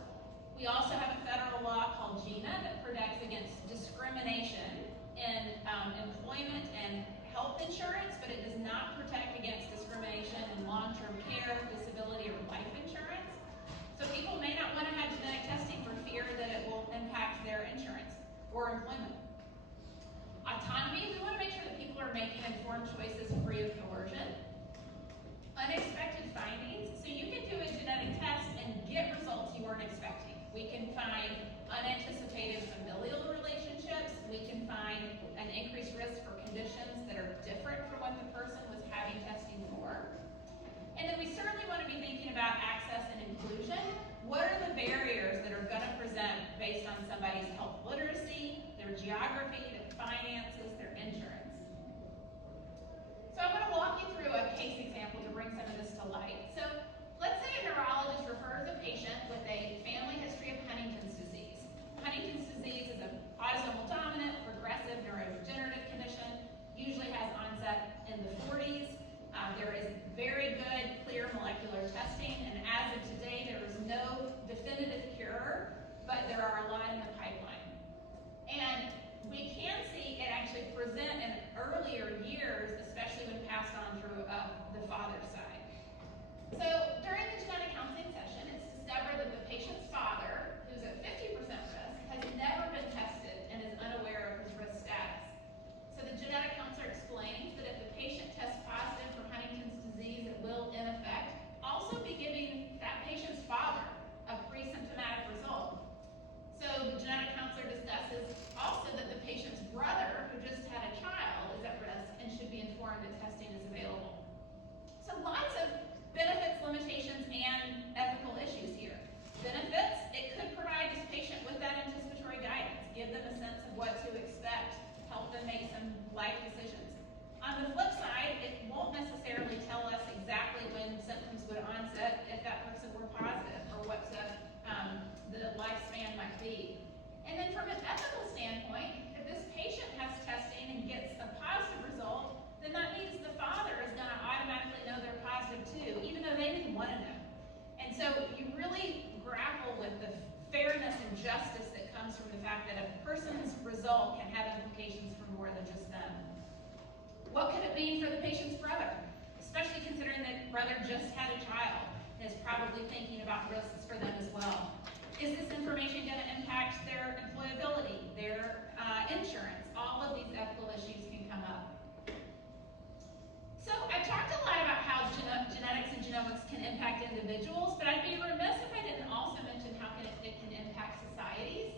We also have a federal law called GINA that protects against discrimination in employment and health insurance, but it does not protect against discrimination in long-term care, disability, or life insurance. So people may not want to have genetic testing for fear that it will impact their insurance or employment. Autonomy, we want to make sure that people are making informed choices free of coercion. Unexpected findings, so you can do a genetic test and get results you weren't expecting. We can find unanticipated familial relationships. We can find an increased risk for conditions that are different from what the person was having testing for. And then we certainly want to be thinking about access and inclusion. What are the barriers that are going to present based on somebody's health literacy, their geography, their finances, their insurance? So I'm going to walk you through a case example to bring some of this to light. So let's say a neurologist refers a patient with a family history of Huntington's disease. Huntington's disease is a life decisions. On the flip side, it won't necessarily tell us exactly when symptoms would onset if that person were positive or what the lifespan might be. And then from an ethical standpoint, if this patient has testing and gets a positive result, then that means the father is going to automatically know they're positive too, even though they didn't want to know. And so you really grapple with the fairness and justice that comes from the fact that a person's result can have implications for more than just them. What could it mean for the patient's brother? Especially considering that brother just had a child and is probably thinking about risks for them as well. Is this information going to impact their employability, their insurance? All of these ethical issues can come up. So I've talked a lot about how genetics and genomics can impact individuals, but I'd be remiss if I didn't also mention how it can impact societies.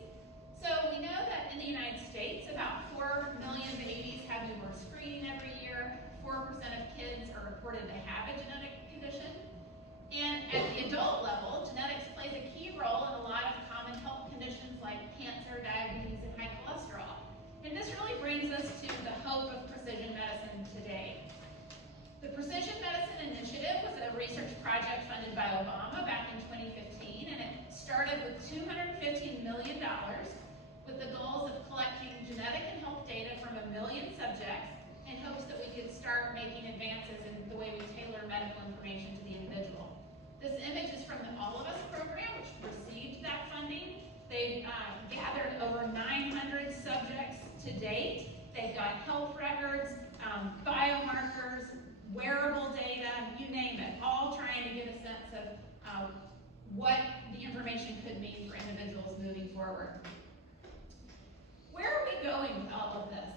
So we know that in the United States, about 4 million babies have newborn screening every year. 4% of kids are reported to have a genetic condition. And at the adult level, genetics plays a key role in a lot of common health conditions like cancer, diabetes, and high cholesterol. And this really brings us to the hope of precision medicine today. The Precision Medicine Initiative was a research project funded by Obama back in 2015, and it started with $215 million with the goals of collecting genetic and health data from 1 million subjects in hopes that we could start making advances in the way we tailor medical information to the individual. This image is from the All of Us program, which received that funding. They've gathered over 900 subjects to date. They've got health records, biomarkers, wearable data, you name it, all trying to get a sense of what the information could mean for individuals moving forward. Where are we going with all of this?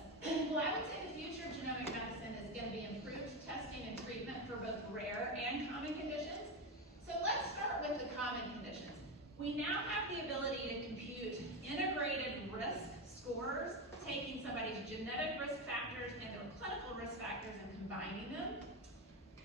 Well, I would say the future of genomic medicine is going to be improved testing and treatment for both rare and common conditions. So let's start with the common conditions. We now have the ability to compute integrated risk scores, taking somebody's genetic risk factors and their clinical risk factors and combining them.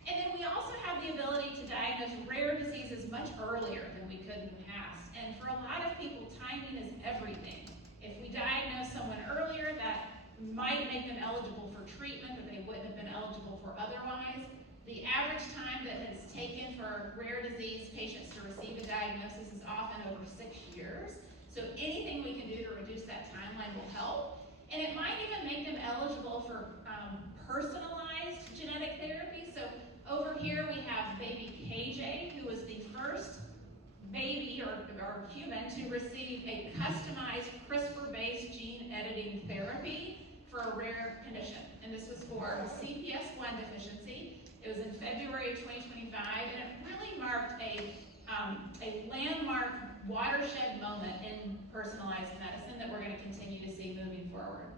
And then we also have the ability to diagnose rare diseases much earlier than we could in the past. And for a lot of people, timing is everything. If we diagnose someone earlier, that might make them eligible for treatment that they wouldn't have been eligible for otherwise. The average time that it's taken for rare disease patients to receive a diagnosis is often over 6 years. So anything we can do to reduce that timeline will help. And it might even make them eligible for personalized genetic therapy. So over here we have baby KJ, who was the first baby or human to receive a customized CRISPR-based gene editing therapy for a rare condition. And this was for CPS1 deficiency. It was in February of 2025, and it really marked a landmark watershed moment in personalized medicine that we're going to continue to see moving forward.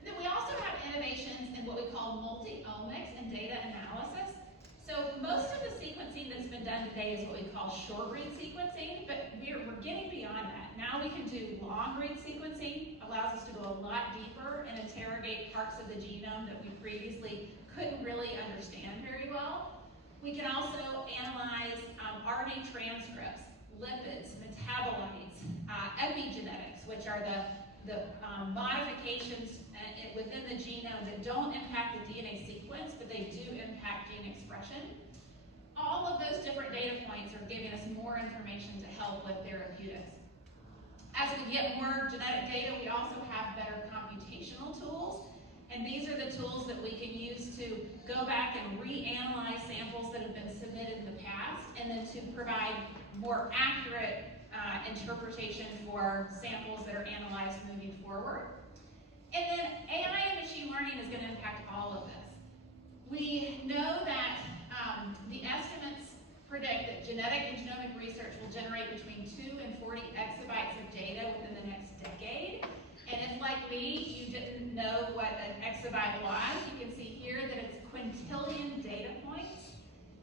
And then we also have innovations in what we call multi-omics and data analysis. So most of the sequencing that's been done today is what we call short-read sequencing, but we're getting beyond that. Now we can do long-read sequencing, allows us to go a lot deeper and interrogate parts of the genome that we previously couldn't really understand very well. We can also analyze RNA transcripts, lipids, metabolites, epigenetics, which are the modifications within the genome that don't impact the DNA sequence, but they do impact gene expression. All of those different data points are giving us more information to help with therapeutics. As we get more genetic data, we also have better computational tools, and these are the tools that we can use to go back and reanalyze samples that have been submitted in the past, and then to provide more accurate interpretation for samples that are analyzed moving forward. And then AI and machine learning is going to impact all of this. We know that the estimates predict that genetic and genomic research will generate between 2 and 40 exabytes of data within the next decade. And if, like me, you didn't know what an exabyte was, you can see here that it's quintillion data points.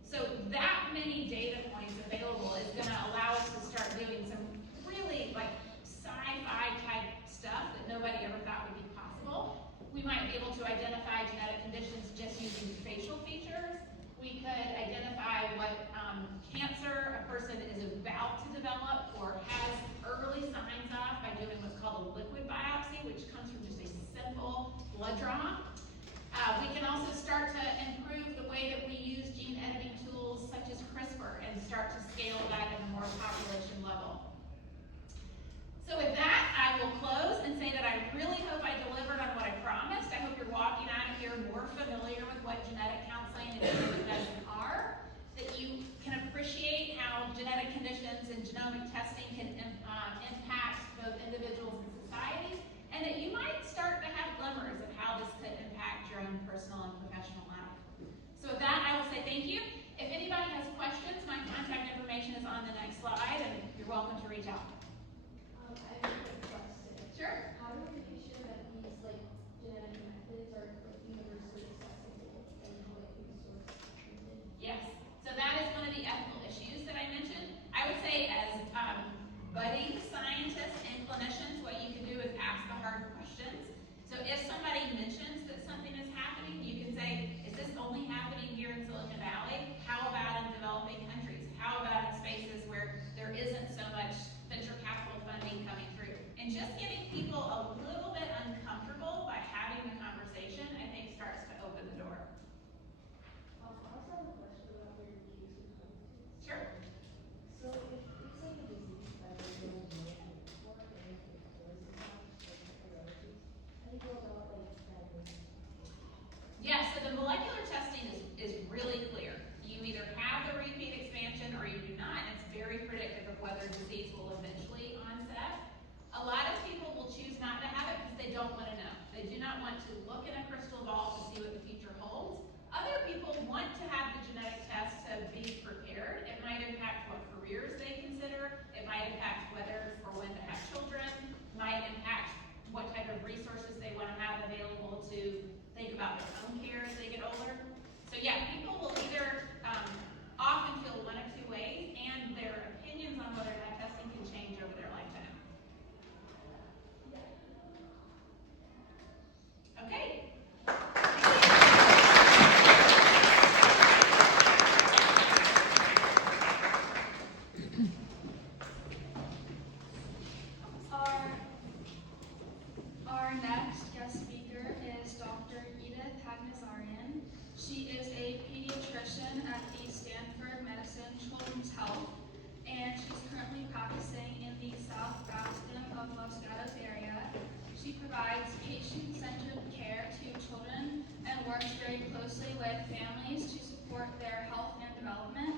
So that many data points available is going to allow us to start doing some really like sci-fi type stuff that nobody ever thought would be possible. We might be able to identify genetic conditions just using facial features. We could identify what cancer a person is about to develop or has early signs of by doing what's called a liquid biopsy, which comes from just a simple blood draw. We can also start to improve the way that we use gene editing tools such as CRISPR and start to scale that at a more population level. So with that, I will close and say that I really hope I delivered on what I promised. I hope you're walking out of here more familiar with what genetic counseling and genomic medicine are, that you can appreciate how genetic conditions and genomic testing can impact both individuals and societies, and that you might start to have glimmers of how this could impact your own personal and professional life. So with that, I will say thank you. If anybody has questions, my contact information is on the next slide, and you're welcome to reach out. I have a quick question. Sure. How do we make sure that these genetic methods are universally accessible and open source? Yes. So that is one of the ethical issues that I mentioned. I would say as budding scientists and clinicians, what you can do is ask the hard questions. So if somebody mentions that something is happening, you can say, is this only happening here in Silicon Valley? How about in developing countries? How about in spaces where there isn't so much venture capital funding coming through? And just getting people a little bit uncomfortable by having the conversation, I think, starts to open the door. I also have a question about where you're using companies. Sure. So if it's a disease that we don't know before and it occurs in how do you go about diagnosing? Yeah, so the molecular testing is really clear. You either have the repeat expansion or you do not, and it's very predictive of whether disease will eventually onset. A lot of people will choose not to have it because they don't want to know. They do not want to look in a crystal ball to see what the future holds. Other people want to have the genetic test to be prepared. It might impact what careers they consider. It might impact whether or when to have children. It might impact what type of resources they want to have available to think about their own care as they get older. So yeah, people will either often feel one of two ways, and their opinions on whether that testing can change over their lifetime. Okay. Our next guest speaker is Dr. Edith Haghnazarian. She is a pediatrician at the Stanford Medicine Children's Health, and she's currently practicing in the South Bastion of Los Gatos area. She provides patient-centered care to children and works very closely with families to support their health and development,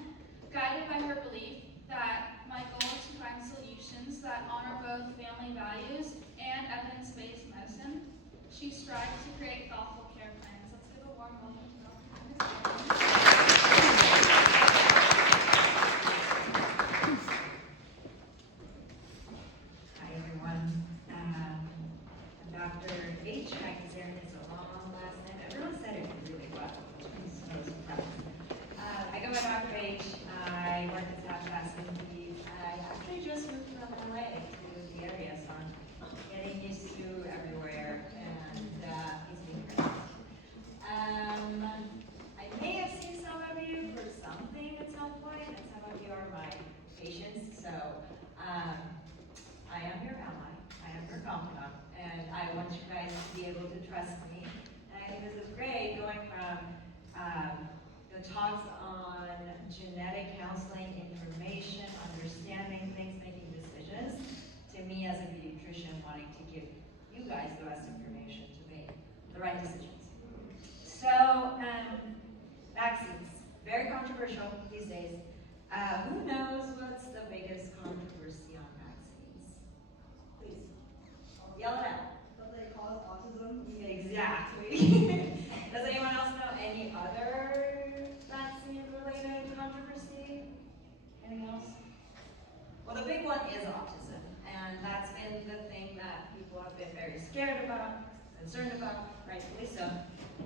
guided by her belief that my goal is to find solutions that honor both family values and evidence-based medicine. She strives to create thoughtful care plans. Let's give a warm welcome to Dr. Haghnazarian. Hi everyone. I'm Dr. H. Haghnazarian. It's a long last name. Everyone said it really well, which is no surprise. I go by Dr. H. I work at South Bastion. I actually just moved from LA to the area, so I'm getting used to everywhere, and it's been great. I may have seen some of you for something at some point, and some of you are my patients, so I am your ally, I am your confidant, and I want you guys to be able to trust me. And I think this is great, going from the talks on genetic counseling, information, understanding things, making decisions, to me as a pediatrician wanting to give you guys the best information to make the right decisions. So, vaccines, very controversial these days. Who knows what's the biggest controversy on vaccines? Please, yell it out. Does they cause autism? Exactly. Does anyone else know any other vaccine-related controversy? Anyone else? Well, the big one is autism, and that's been the thing that people have been very scared about, concerned about, rightfully so.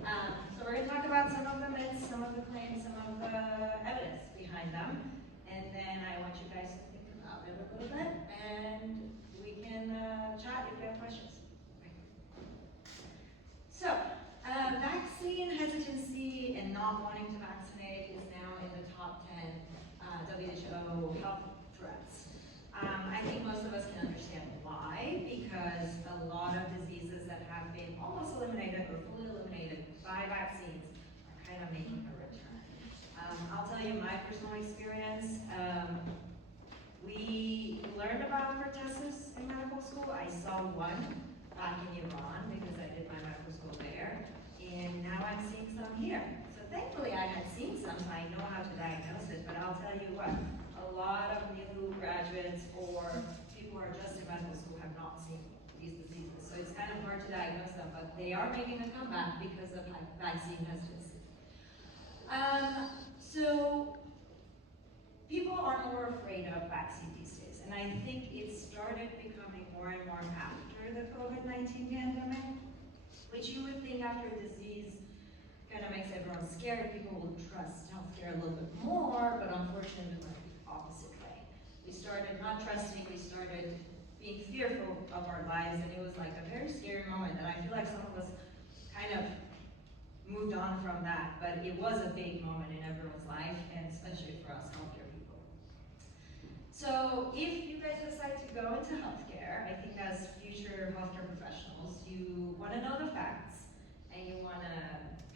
So we're going to talk about some of the myths, some of the claims, some of the evidence behind them, and then I want you guys to think about it a little bit, and we can chat if you have questions. So, vaccine hesitancy and not wanting to vaccinate is now in the top 10 WHO health threats. I think most of us can understand why, because a lot of diseases that have been almost eliminated my personal experience. We learned about pertussis in medical school. I saw one back in Iran because I did my medical school there, and now I'm seeing some here. So thankfully I had seen some, so I know how to diagnose it, but I'll tell you what, a lot of new graduates or people who are just in medical school have not seen these diseases. So it's kind of hard to diagnose them, but they are making a comeback because of vaccine hesitancy. So people are more afraid of vaccine these days, and I think it started becoming more and more after the COVID-19 pandemic, which you would think after a disease kind of makes everyone scared, people will trust healthcare a little bit more, but unfortunately it went the opposite way. We started not trusting, we started being fearful of our lives, and it was like a very scary moment, and I feel like some of us kind of moved on from that, but it was a big moment in everyone's life, and especially for us healthcare people. So if you guys decide to go into healthcare, I think as future healthcare professionals, you want to know the facts, and you want to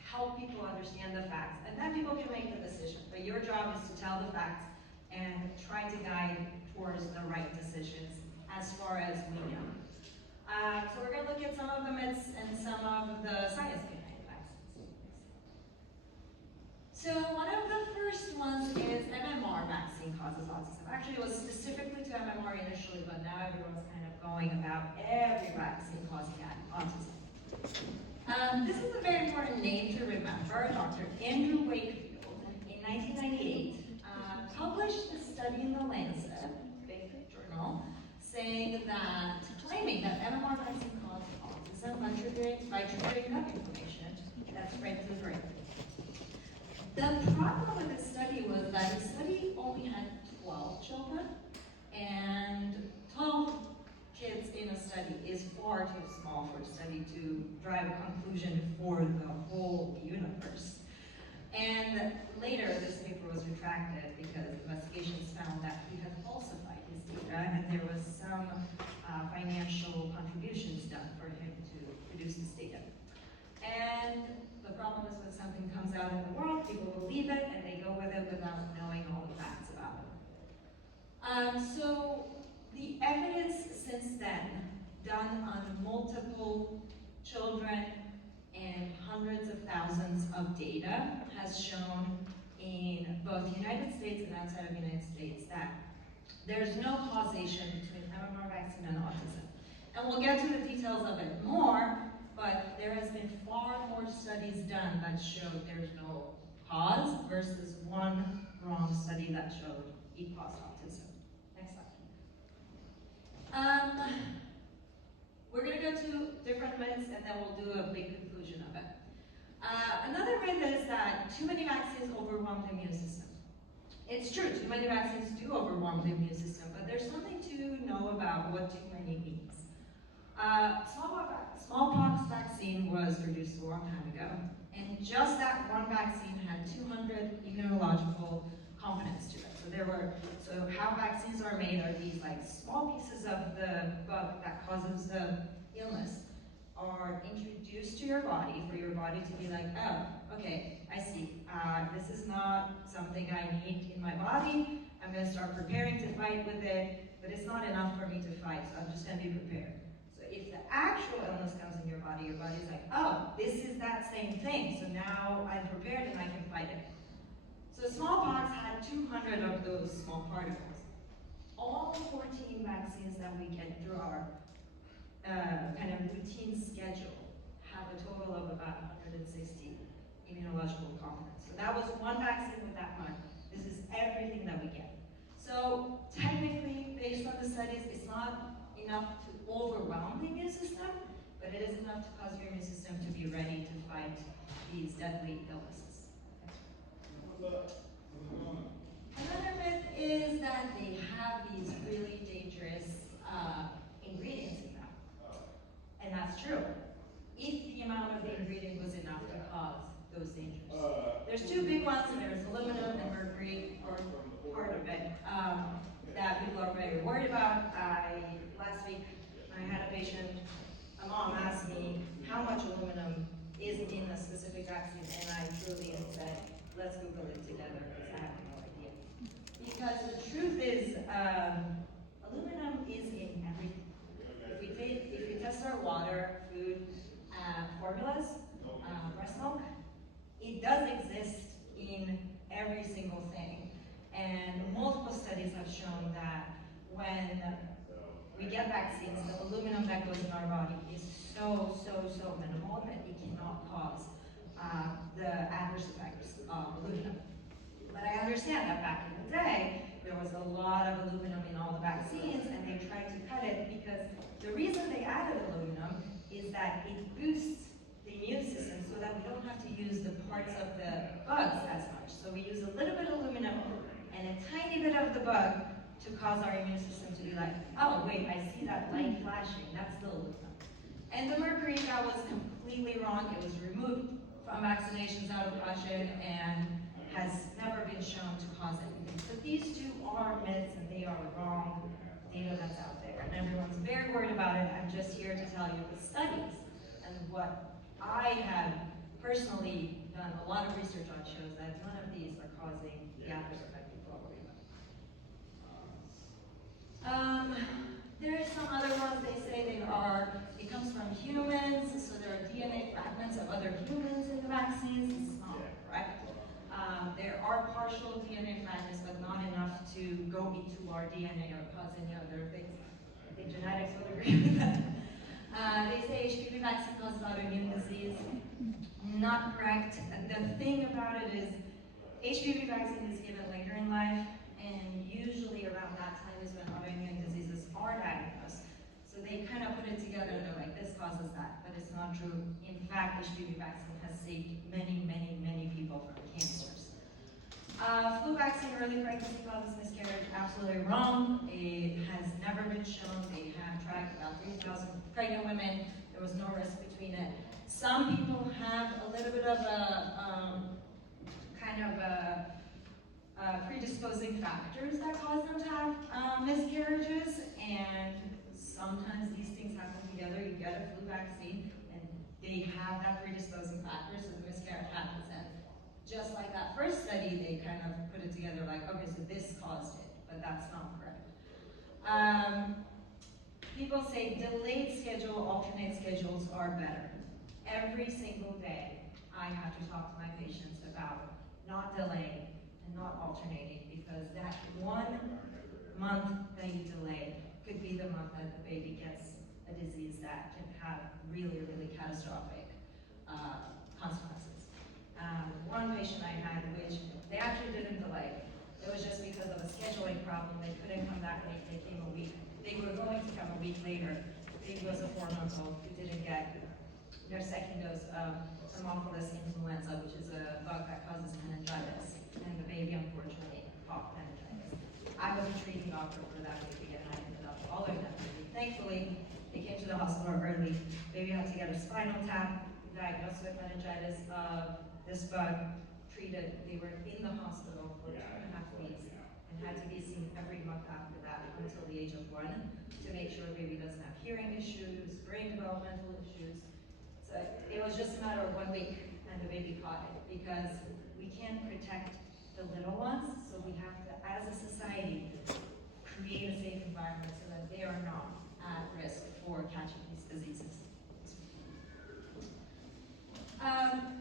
help people understand the facts, and then people can make the decision. But your job is to tell the facts and try to guide towards the right decisions as far as we know. So we're going to look at some of the myths and some of the science behind vaccines. So one of the first ones is MMR vaccine causes autism. Actually, it was specifically to MMR initially, but now everyone's kind of going about every vaccine causing autism. This is a very important name to remember. Dr. Andrew Wakefield, in 1998, published a study in the Lancet, big journal, claiming that MMR vaccine caused autism by triggering gut inflammation that spread to the brain. The problem with this study was that the study only had 12 children, and 12 kids in a study is far too small for a study to drive a conclusion for the whole universe. And later, this paper was retracted because investigations found that he had falsified his data, and there was some financial contributions done for him to produce this data. And the problem is when something comes out in the world, people believe it, and they go with it without knowing all the facts about it. So the evidence since then, done on multiple children and hundreds of thousands of data, has shown in both the United States and outside of the United States that there's no causation between MMR vaccine and autism. And we'll get to the details of it more, but there has been far more studies done that showed there's no cause versus one wrong study that showed it caused autism. Next slide. We're going to go to different myths, and then we'll do a big conclusion of it. Another myth is that too many vaccines overwhelm the immune system. It's true, too many vaccines do overwhelm the immune system, but there's something to know about what too many means. Smallpox vaccine was produced a long time ago, and just that one vaccine had 200 immunological components to it. So how vaccines are made are these like small pieces of the bug that causes the illness are introduced to your body for your body to be like, oh, okay, I see. This is not something I need in my body. I'm going to start preparing to fight with it, but it's not enough for me to fight, so I'm just going to be prepared. So if the actual illness comes in your body's like, oh, this is that same thing, so now I'm prepared and I can fight it. So smallpox had 200 of those small particles. All 14 vaccines that we get through our kind of routine schedule have a total of about 160 immunological components. So that was one vaccine with that much. This is everything that we get. So technically, based on the studies, it's not enough to overwhelm the immune system, but it is enough to cause your immune system to be ready to fight these deadly illnesses. Another myth is that they have these really dangerous ingredients in them. And that's true. If the amount of the ingredient was enough to cause those dangers. There's two big ones. There's aluminum and mercury, or part of it, that people are very worried about. Last week, I had a patient, a mom asked me how much aluminum is in a specific vaccine, and I truly said, let's Google it together, because I have no idea. because the truth is, aluminum is in everything. If we test our water, food, formulas, breast milk, it does exist in every single thing. And multiple studies have shown that when we get vaccines, the aluminum that goes in our body is so minimal that it cannot cause the adverse effects of aluminum. But I understand that back in the day, there was a lot of aluminum in all the vaccines, and they tried to cut it because the reason they added aluminum is that it boosts the immune system so that we don't have to use the parts of the bugs as much. So we use a little bit of aluminum and a tiny bit of the bug to cause our immune system to be like, oh wait, I see that light flashing, that's the aluminum. And the mercury, that was completely wrong. It was removed from vaccinations out of caution and has never been shown to cause anything. So these two are myths and they are wrong data that's out there. And everyone's very worried about it. I'm just here to tell you the studies and what I have personally done a lot of research on shows that none of these are causing the adverse effect people are worried about. There are some other ones. They say it comes from humans, so there are DNA fragments of other humans in the vaccines. It's not correct. There are partial DNA fragments, but not enough to go into our DNA or cause any other things. I think genetics would agree with that. They say HPV vaccine causes autoimmune disease. Not correct. The thing about it is HPV vaccine is given later in life, and usually around that time is when autoimmune diseases are diagnosed. So they kind of put it together and they're like, this causes that, but it's not true. In fact, HPV vaccine has saved many people from cancers. Flu vaccine early pregnancy causes miscarriage, absolutely wrong. It has never been shown. They have tracked about 3,000 pregnant women. There was no risk between it. Some people have a little bit of a predisposing factors that cause them to have miscarriages, and sometimes these things happen together. You get a flu vaccine, and they have that predisposing factor, so the miscarriage happens. And just like that first study, they kind of put it together like, okay, so this caused it, but that's not correct. People say delayed schedule, alternate schedules are better. Every single day, I have to talk to my patients about not delaying and not alternating, because that 1 month that you delay could be the month that the baby gets a disease that can have really catastrophic consequences. One patient I had, which they actually didn't delay. It was just because of a scheduling problem. They couldn't come that late. They came a week. They were going to come a week later. The baby was a 4-month-old who didn't get their second dose of Haemophilus influenza, which is a bug that causes meningitis. And the baby, unfortunately, caught meningitis. I was a treating doctor for that baby, and I ended up following that baby. Thankfully, they came to the hospital early. Baby had to get a spinal tap, diagnosed with meningitis of this bug, treated. They were in the hospital for 2.5 weeks and had to be seen every month after that until the age of 1 to make sure the baby doesn't have hearing issues, brain developmental issues. So it was just a matter of 1 week and the baby caught it, because we can't protect the little ones, so we have to, as a society, create a safe environment so that they are not at risk for catching these diseases.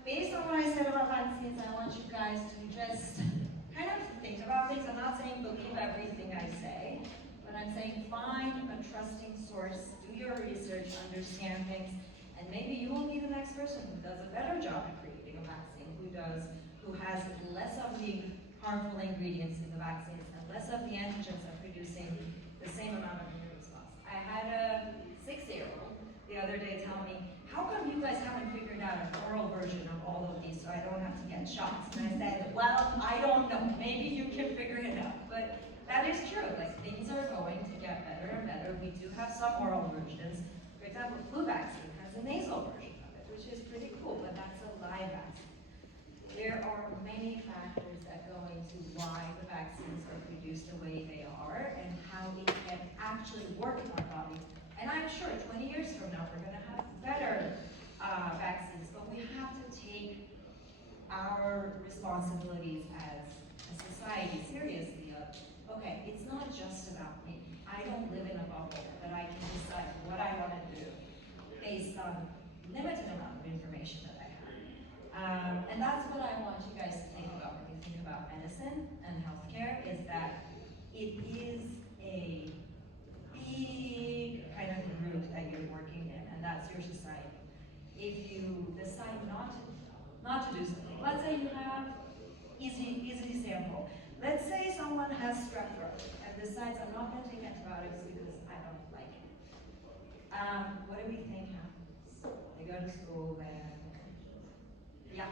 Based on what I said about vaccines, I want you guys to just kind of think about things. I'm not saying believe everything I say, but I'm saying find a trusting source, do your research, understand things, and maybe you will be the next person who does a better job at creating a vaccine, who has less of the harmful ingredients in the vaccines and less of the antigens that producing the same amount of immune response. I had a 6-year-old the other day tell me, how come you guys haven't figured out an oral version of all of these so I don't have to get shots? And I said, well, I don't know. Maybe you can figure it out. But that is true. Like, things are going to get better and better. We do have some oral versions. For example, flu vaccine has a nasal version of it, which is pretty cool, but that's a live vaccine. There are many factors that go into why the vaccines are produced the way they are and how it can actually work in our body. And I'm sure 20 years from now, we're going to have better vaccines, but we have to take our responsibilities as a society seriously of okay, it's not just about me. I don't live in a bubble that I can decide what I want to do based on limited amount of information that I have. And that's what I want you guys to think about when you think about medicine and healthcare, is that it is a big kind of group that you're working in, and that's your society. If you decide not to do something, let's say you have, easy example, let's say someone has strep throat and decides I'm not going to take antibiotics because I don't like it. What do we think happens? They go to school, yeah.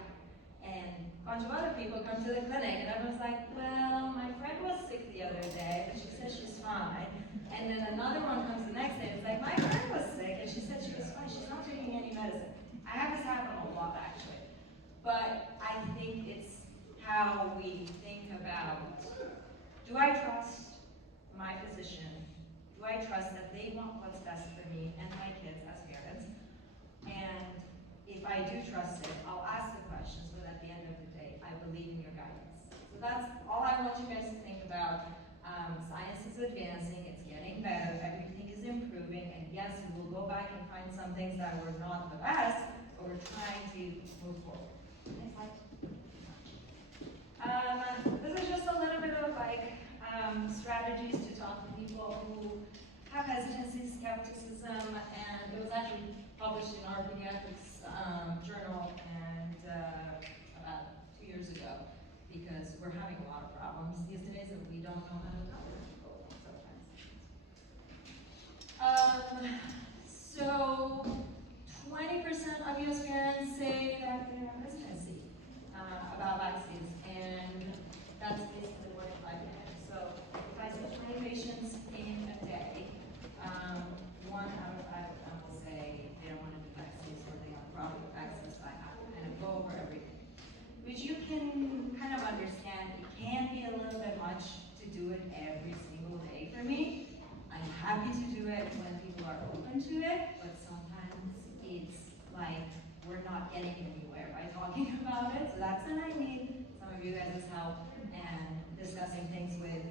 And a bunch of other people come to the clinic and everyone's like, well, my friend was sick the other day, but she said she's fine. And then another one comes the next day and it's like, my friend was sick and she said she was fine, she's not taking any medicine. I have this happen a lot actually. But I think it's how we think about, do I trust my physician? Do I trust that they want what's best for me and my kids as parents? And if I do trust it, I'll ask the questions, but at the end of the day, I believe in your guidance. So that's all I want you guys to think about. Science is advancing, it's getting better, everything is improving, and yes, we will go back and find some things that were not the best, but we're trying to move forward. Next slide. This is just a little bit of strategies to talk to people who have hesitancy, skepticism, and it was actually published in our pediatrics journal and about 2 years ago, because we're having a lot of problems these days and we don't know how to talk to people sometimes. So 20% of US parents say that they have hesitancy about vaccines, and that's basically what I did. So if I see 20 patients in a day, 1 out of 5 of them will say they don't want to do vaccines or they have problem with vaccines, so I have to kind of go over everything. Which you can kind of understand, it can be a little bit much to do it every single day for me. I'm happy to do it when people are open to it, but sometimes it's like we're not getting anywhere by talking about it. So that's when I need some of you guys' help and discussing things with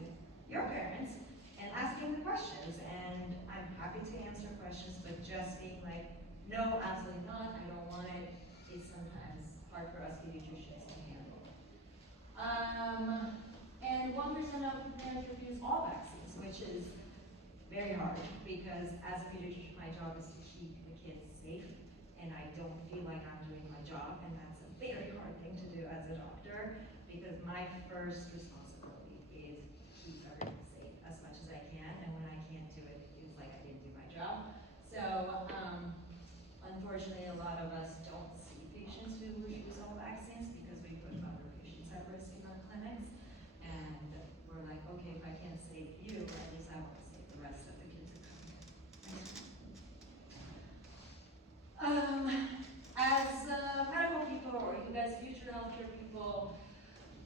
your parents and asking the questions. And I'm happy to answer questions, but just being like, no, absolutely not, I don't want it, it's sometimes hard for us pediatricians to handle. And 1% of parents refuse all vaccines, which is very hard, because as a pediatrician, my job is to keep the kids safe, and I don't feel like I'm doing my job, and that's a very hard thing to do as a doctor, because my first responsibility is keep everyone safe as much as I can, and when I can't do it, it feels like I didn't do my job. So, unfortunately, a lot of us don't see patients who refuse all vaccines because we put other patients at risk in our clinics, and we're like, okay, if I can't save you, at least I want to save the rest of the kids who come in. As medical people, or you guys future healthcare people,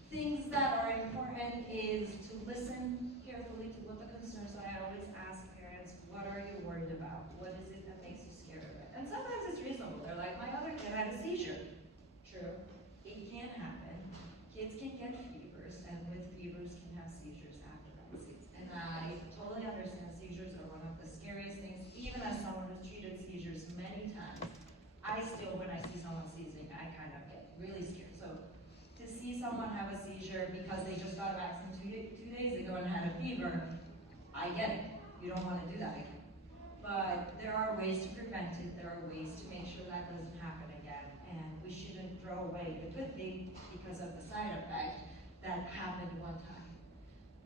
things that are important is to listen carefully to what the concerns are. I always ask parents, what are you worried about? What is it that makes you scared of it? And sometimes it's reasonable. They're like, my other kid had a seizure. True. It can happen. Kids can get fevers, and with fevers can have seizures after vaccines. And I totally understand seizures are one of the scariest things. Even as someone who's treated seizures many times, I still, when I see someone seizing, I kind of get really scared. So to see someone have a seizure because they just got a vaccine two days ago and had a fever, I get it. You don't want to do that again. But there are ways to prevent it. There are ways to make sure that doesn't happen again. And we shouldn't throw away the good thing because of the side effect that happened one time.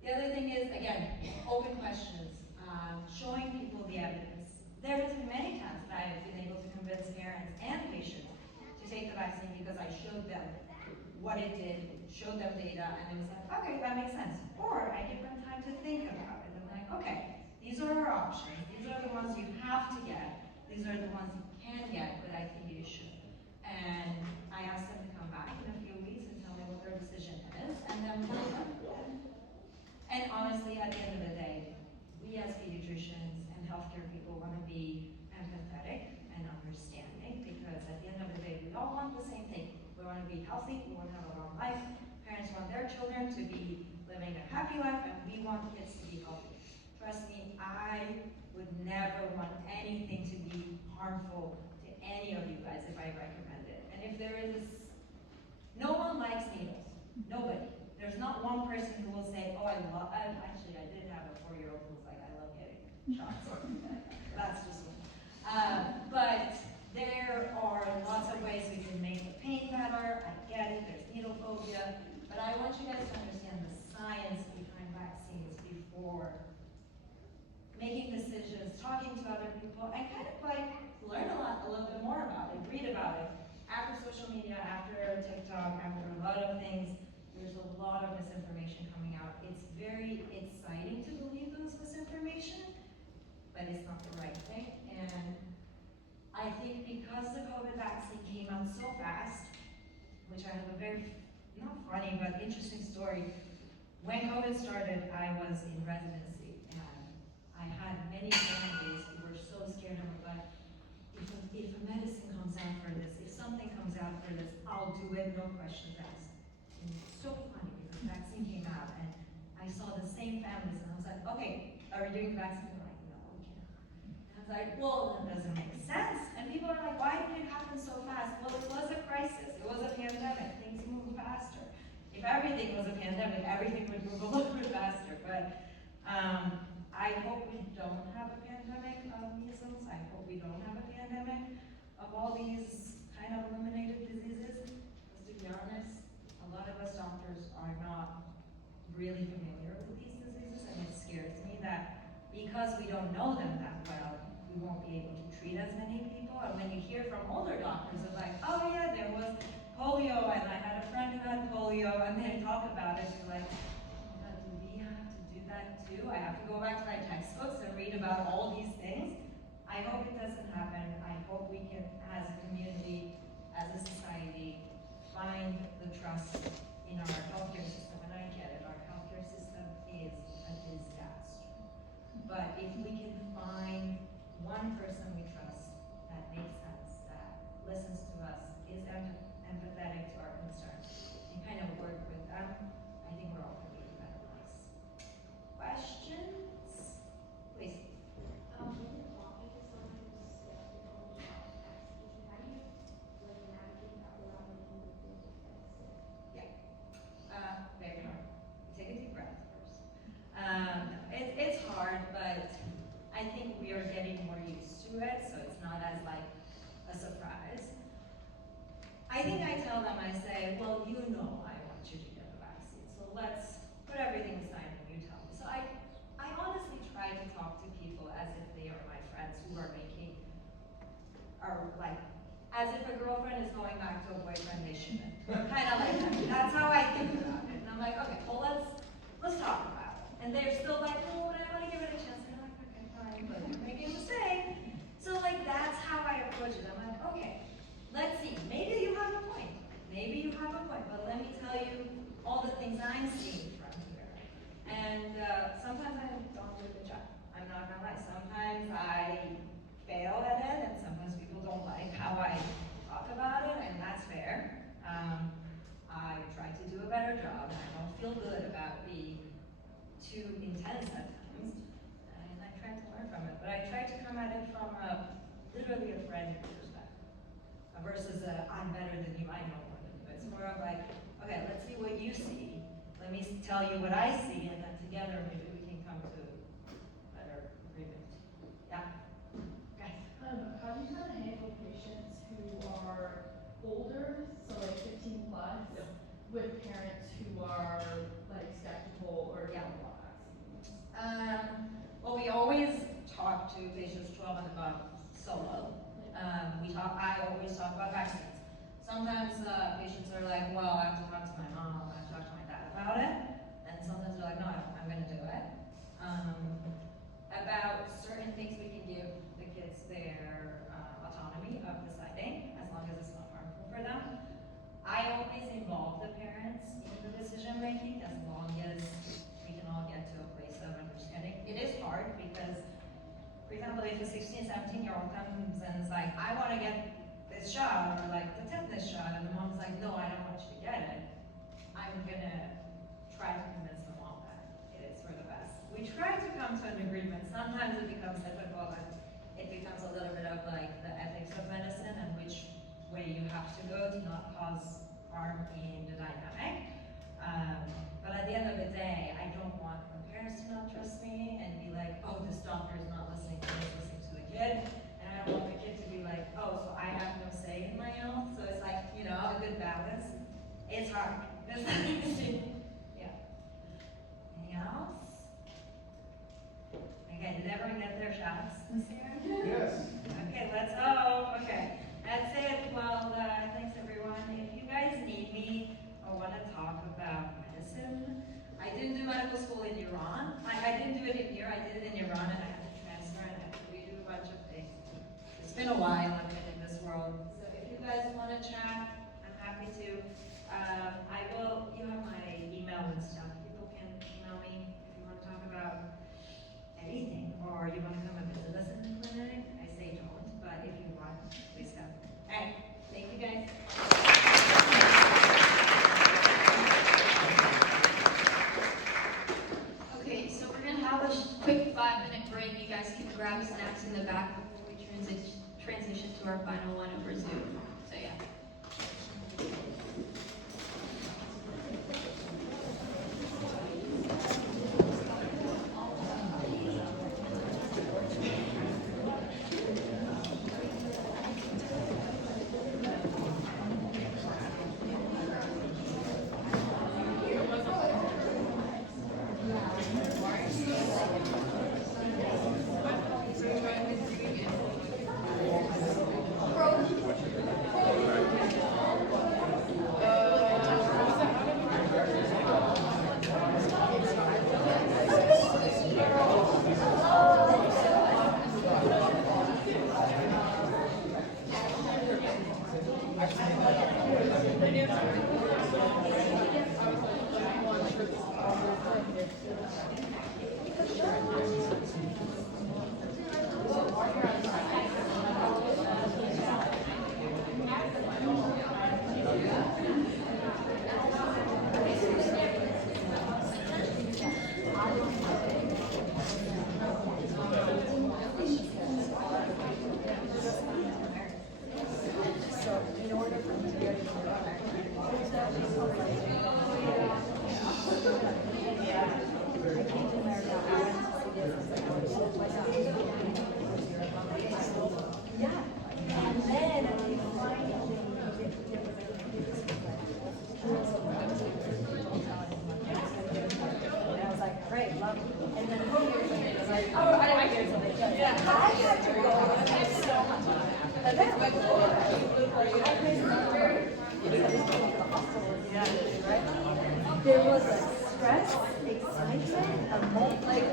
The other thing is, again, open questions, showing people the evidence. There has been many times that I have been able to convince parents and patients to take the vaccine because I showed them what it did, showed them data, and it was like, okay, that makes sense. Or I give them time to think about it. I'm like, okay, these are our options. These are the ones you have to get. These are the ones you can get, but I think you should. And I ask them to come back in a few weeks and tell me what their decision is, and then we'll go. And honestly, at the end of the day, we as pediatricians and healthcare people want to be empathetic and understanding, because at the end of the day, we all want the same thing. We want to be healthy, we want to have a long life. Parents want their children to be living a happy life, and we want kids to be healthy. Trust me, I would never want anything to be harmful to any of you guys if I recommend it. And if there is, no one likes needles, nobody. There's not one person who will say, oh, actually I did have a 4-year-old who was like, I love getting shots. That's just me. But there are lots of ways we can make the pain better. I get it, there's needle phobia. But I want you guys to understand the science behind vaccines before making decisions, talking to other people, and kind of like learn a little bit more about it, read about it. After social media, after TikTok, after a lot of things, there's a lot of misinformation coming out. It's very exciting to believe those misinformation, but it's not the right thing. And I think because the COVID vaccine came out so fast, which I have a very, not funny, but interesting story. When COVID started, I was in residency, and I had many families who were so scared. I was like, if a medicine comes out for this, if something comes out for this, I'll do it, no questions asked. And it's so funny because the vaccine came out, and I saw the same families, and I was like, okay, are we doing the vaccine? They're like, no, we can't. And I was like, well, that doesn't make sense. And people are like, why did it happen so fast? Well, it was a crisis. It was a pandemic. Things move faster. If everything was a pandemic, everything would move a little bit faster. But I hope we don't have a pandemic of measles. I hope we don't have a pandemic of all these kind of eliminated diseases. Because to be honest, a lot of us doctors are not really familiar with these diseases, and it scares me that because we don't know them that well, we won't be able to treat as many people. And when you hear from older doctors, it's like, oh yeah, there was polio, and I had a friend who had polio, and they talk about it, you're like, oh my God, do we have to do that too? I have to go back to my textbooks and read about all these things. I hope it doesn't happen. I hope we can, as a community, as a society, find the trust in our healthcare system. And I get it, our healthcare system is a disaster. But if we can find one person we trust that makes sense, that listens to us, is empathetic to our concerns, and kind of work with them, I think we're all going to be in a better place. Questions? Please. Very hard. Take a deep breath first. It's hard, but I think we are getting more used to it, so it's not as like a surprise. I think I tell them, I say, well, you know I want you to get the vaccine, so let's put everything aside when you tell me. So I honestly try to talk to people as if they are my friends who are as if a girlfriend is going back to a boyfriend they shouldn't. Kind of like that. That's how I think about it. And I'm like, okay, well let's talk about it. And they're still like, oh, but I want to give it a chance. And I'm like, okay, fine, but you're making a mistake. So like that's how I approach it. I'm like, okay, let's see. Maybe you have a point. Maybe you have a point, but let me tell you all the things I'm seeing from here. And sometimes I don't do a good job. I'm not gonna lie. Sometimes I fail at it, and sometimes people don't like how I talk about it, and that's fair. I try to do a better job, and I don't feel good about being too intense at times, and I try to learn from it. But I try to come at it from literally a friendly perspective, versus I'm better than you, I know more than you. It's more of like, okay, let's see what you see. Let me tell you what I see, and then together maybe we can come to better agreement. Yeah? Guys? How do you kind of handle patients who are older, so like 15 plus, with parents who are like skeptical or don't want vaccines? Well, we always talk to patients 12 and above solo. I always talk about vaccines. Sometimes patients are like, well, I have to talk to my mom, I have to talk to my dad about it. And sometimes they're like, no, I'm going to do it. About certain things we can give the kids their autonomy of deciding, as long as it's not harmful for them. I always involve the parents in the decision making, as long as we can all get to a place of understanding. It is hard because, for example, if a 16, 17-year-old comes and is like, I want to get this shot, or like the tetanus shot, and the mom's like, no, I don't want have to go to not cause harm in the dynamic. But at the end of the day, I don't want my parents to not trust me and be like, oh, this doctor is not listening to me, he's listening to the kid. And I don't want the kid to be like, oh, so I have no say in my health. So it's like, you know, a good balance. It's hard. It's not easy. Yeah. Anything else? Okay, did everyone get their shots this year? Yes. Okay, let's hope. Okay, that's it. Well, thanks everyone. If you guys need me or want to talk about medicine, I didn't do medical school in Iran. I didn't do it in here. I did it in Iran, and I had to transfer and I had to redo a bunch of things. It's been a while. I've been in this world. So if you guys want to chat, I'm happy to. I will. You have my email and stuff. People can email me if you want to talk about anything, or you want to come and visit us in the clinic. I say don't, but if you want, please come. All right, thank you guys. Okay, so we're gonna have a quick 5-minute break. You guys can grab snacks in the back before we transition to our final one over Zoom. So yeah. There was like stress, excitement,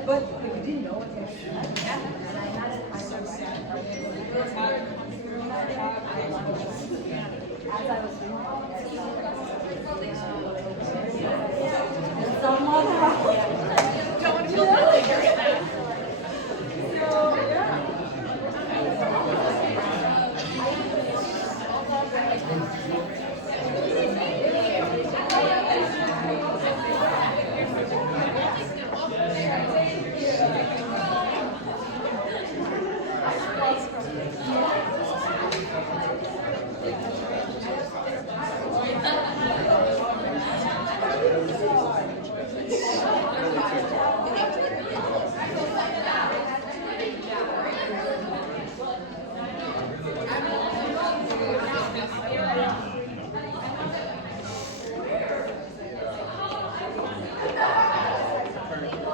but we didn't know what to expect. And I had it, I was sad. It was hard. As I was doing and someone don't want to feel really very bad. So, yeah. Let me know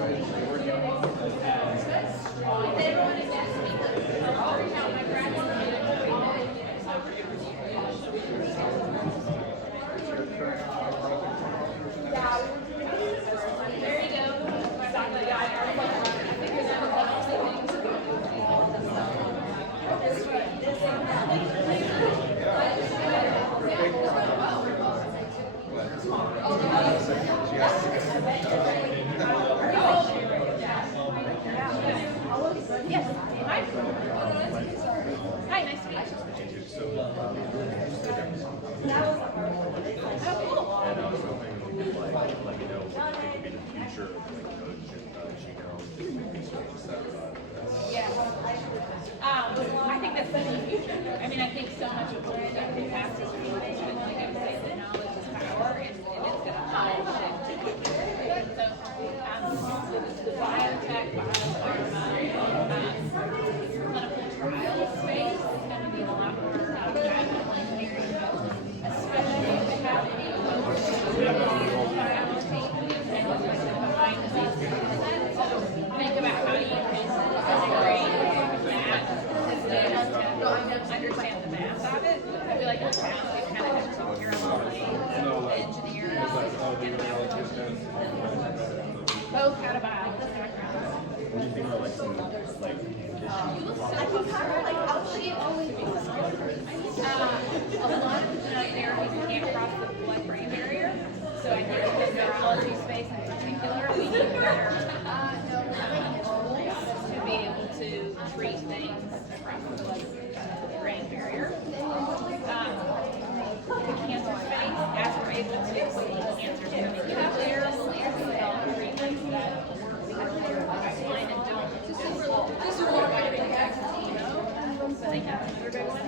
what you think would be the future of like, genome Yeah. I think that's the future. I mean, I think so much of what we've done in the past is really good. Like I say, the knowledge is power, and it's going to shift. So, the biotech, biopharma, clinical trial space is going to be a lot more agile engineering, especially if we have any of those biology and like the behind the scenes. So, think about how you can integrate that, because they understand the math of it. I feel like in the past we've kind of had to take care of all the engineers and both had a biology background. What do you think are like some like A lot of genetic therapies can't cross the blood-brain barrier, so I think in the neurology space in particular, we need better tools to be able to treat things across the blood-brain barrier. The cancer space, as we're able to see cancer coming there, and develop treatments that work with your pipeline and don't so they have another big one.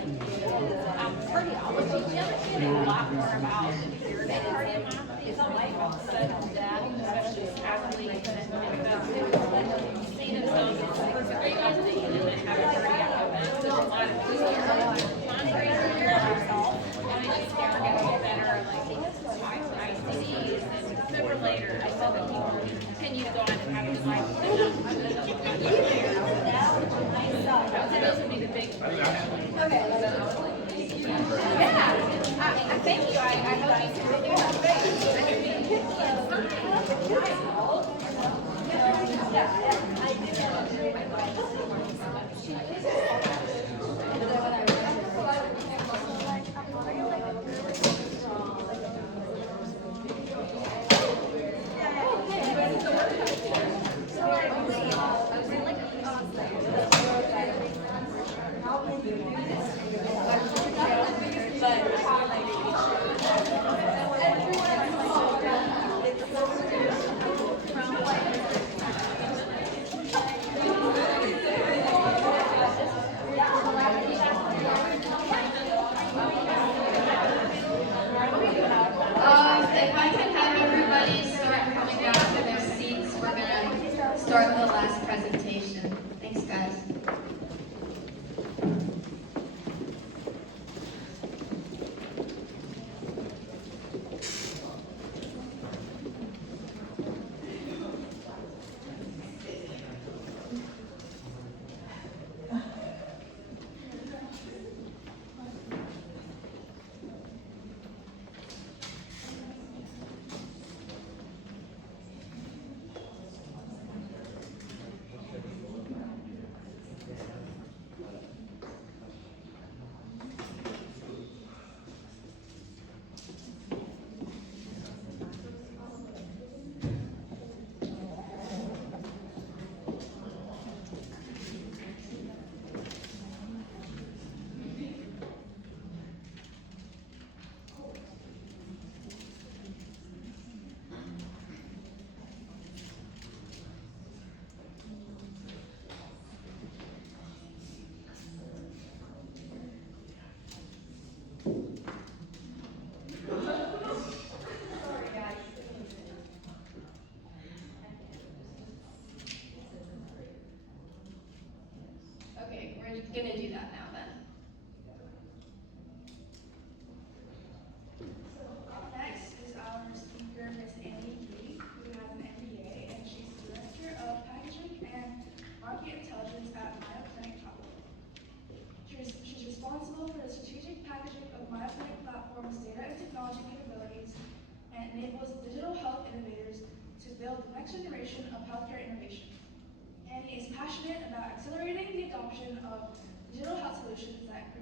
Cardiology, we understand a lot more about inherited cardiomyopathy. Like all of a sudden that, especially athletes and see themselves as perfectly healthy and then have a cardiac event. There's a lot of monitoring yourself. And I think they're going to get better, like ICDs and defibrillators, so that people continue to go on and have a life. Those would be the big three. Yeah, thank you. I hope you continue to If I can have everybody start coming back to their seats, we're going to start the last presentation. Thanks, guys. Okay, we're going to do that now then. Up next is our speaker, Miss Edith, who has an MBA, and she's Director of Packaging and Market Intelligence at Mayo Clinic. She's responsible for the strategic packaging of Mayo Clinic platform's data and technology capabilities and enables digital health innovators to build the next generation of healthcare innovation. Annie is passionate about accelerating the adoption of digital health solutions that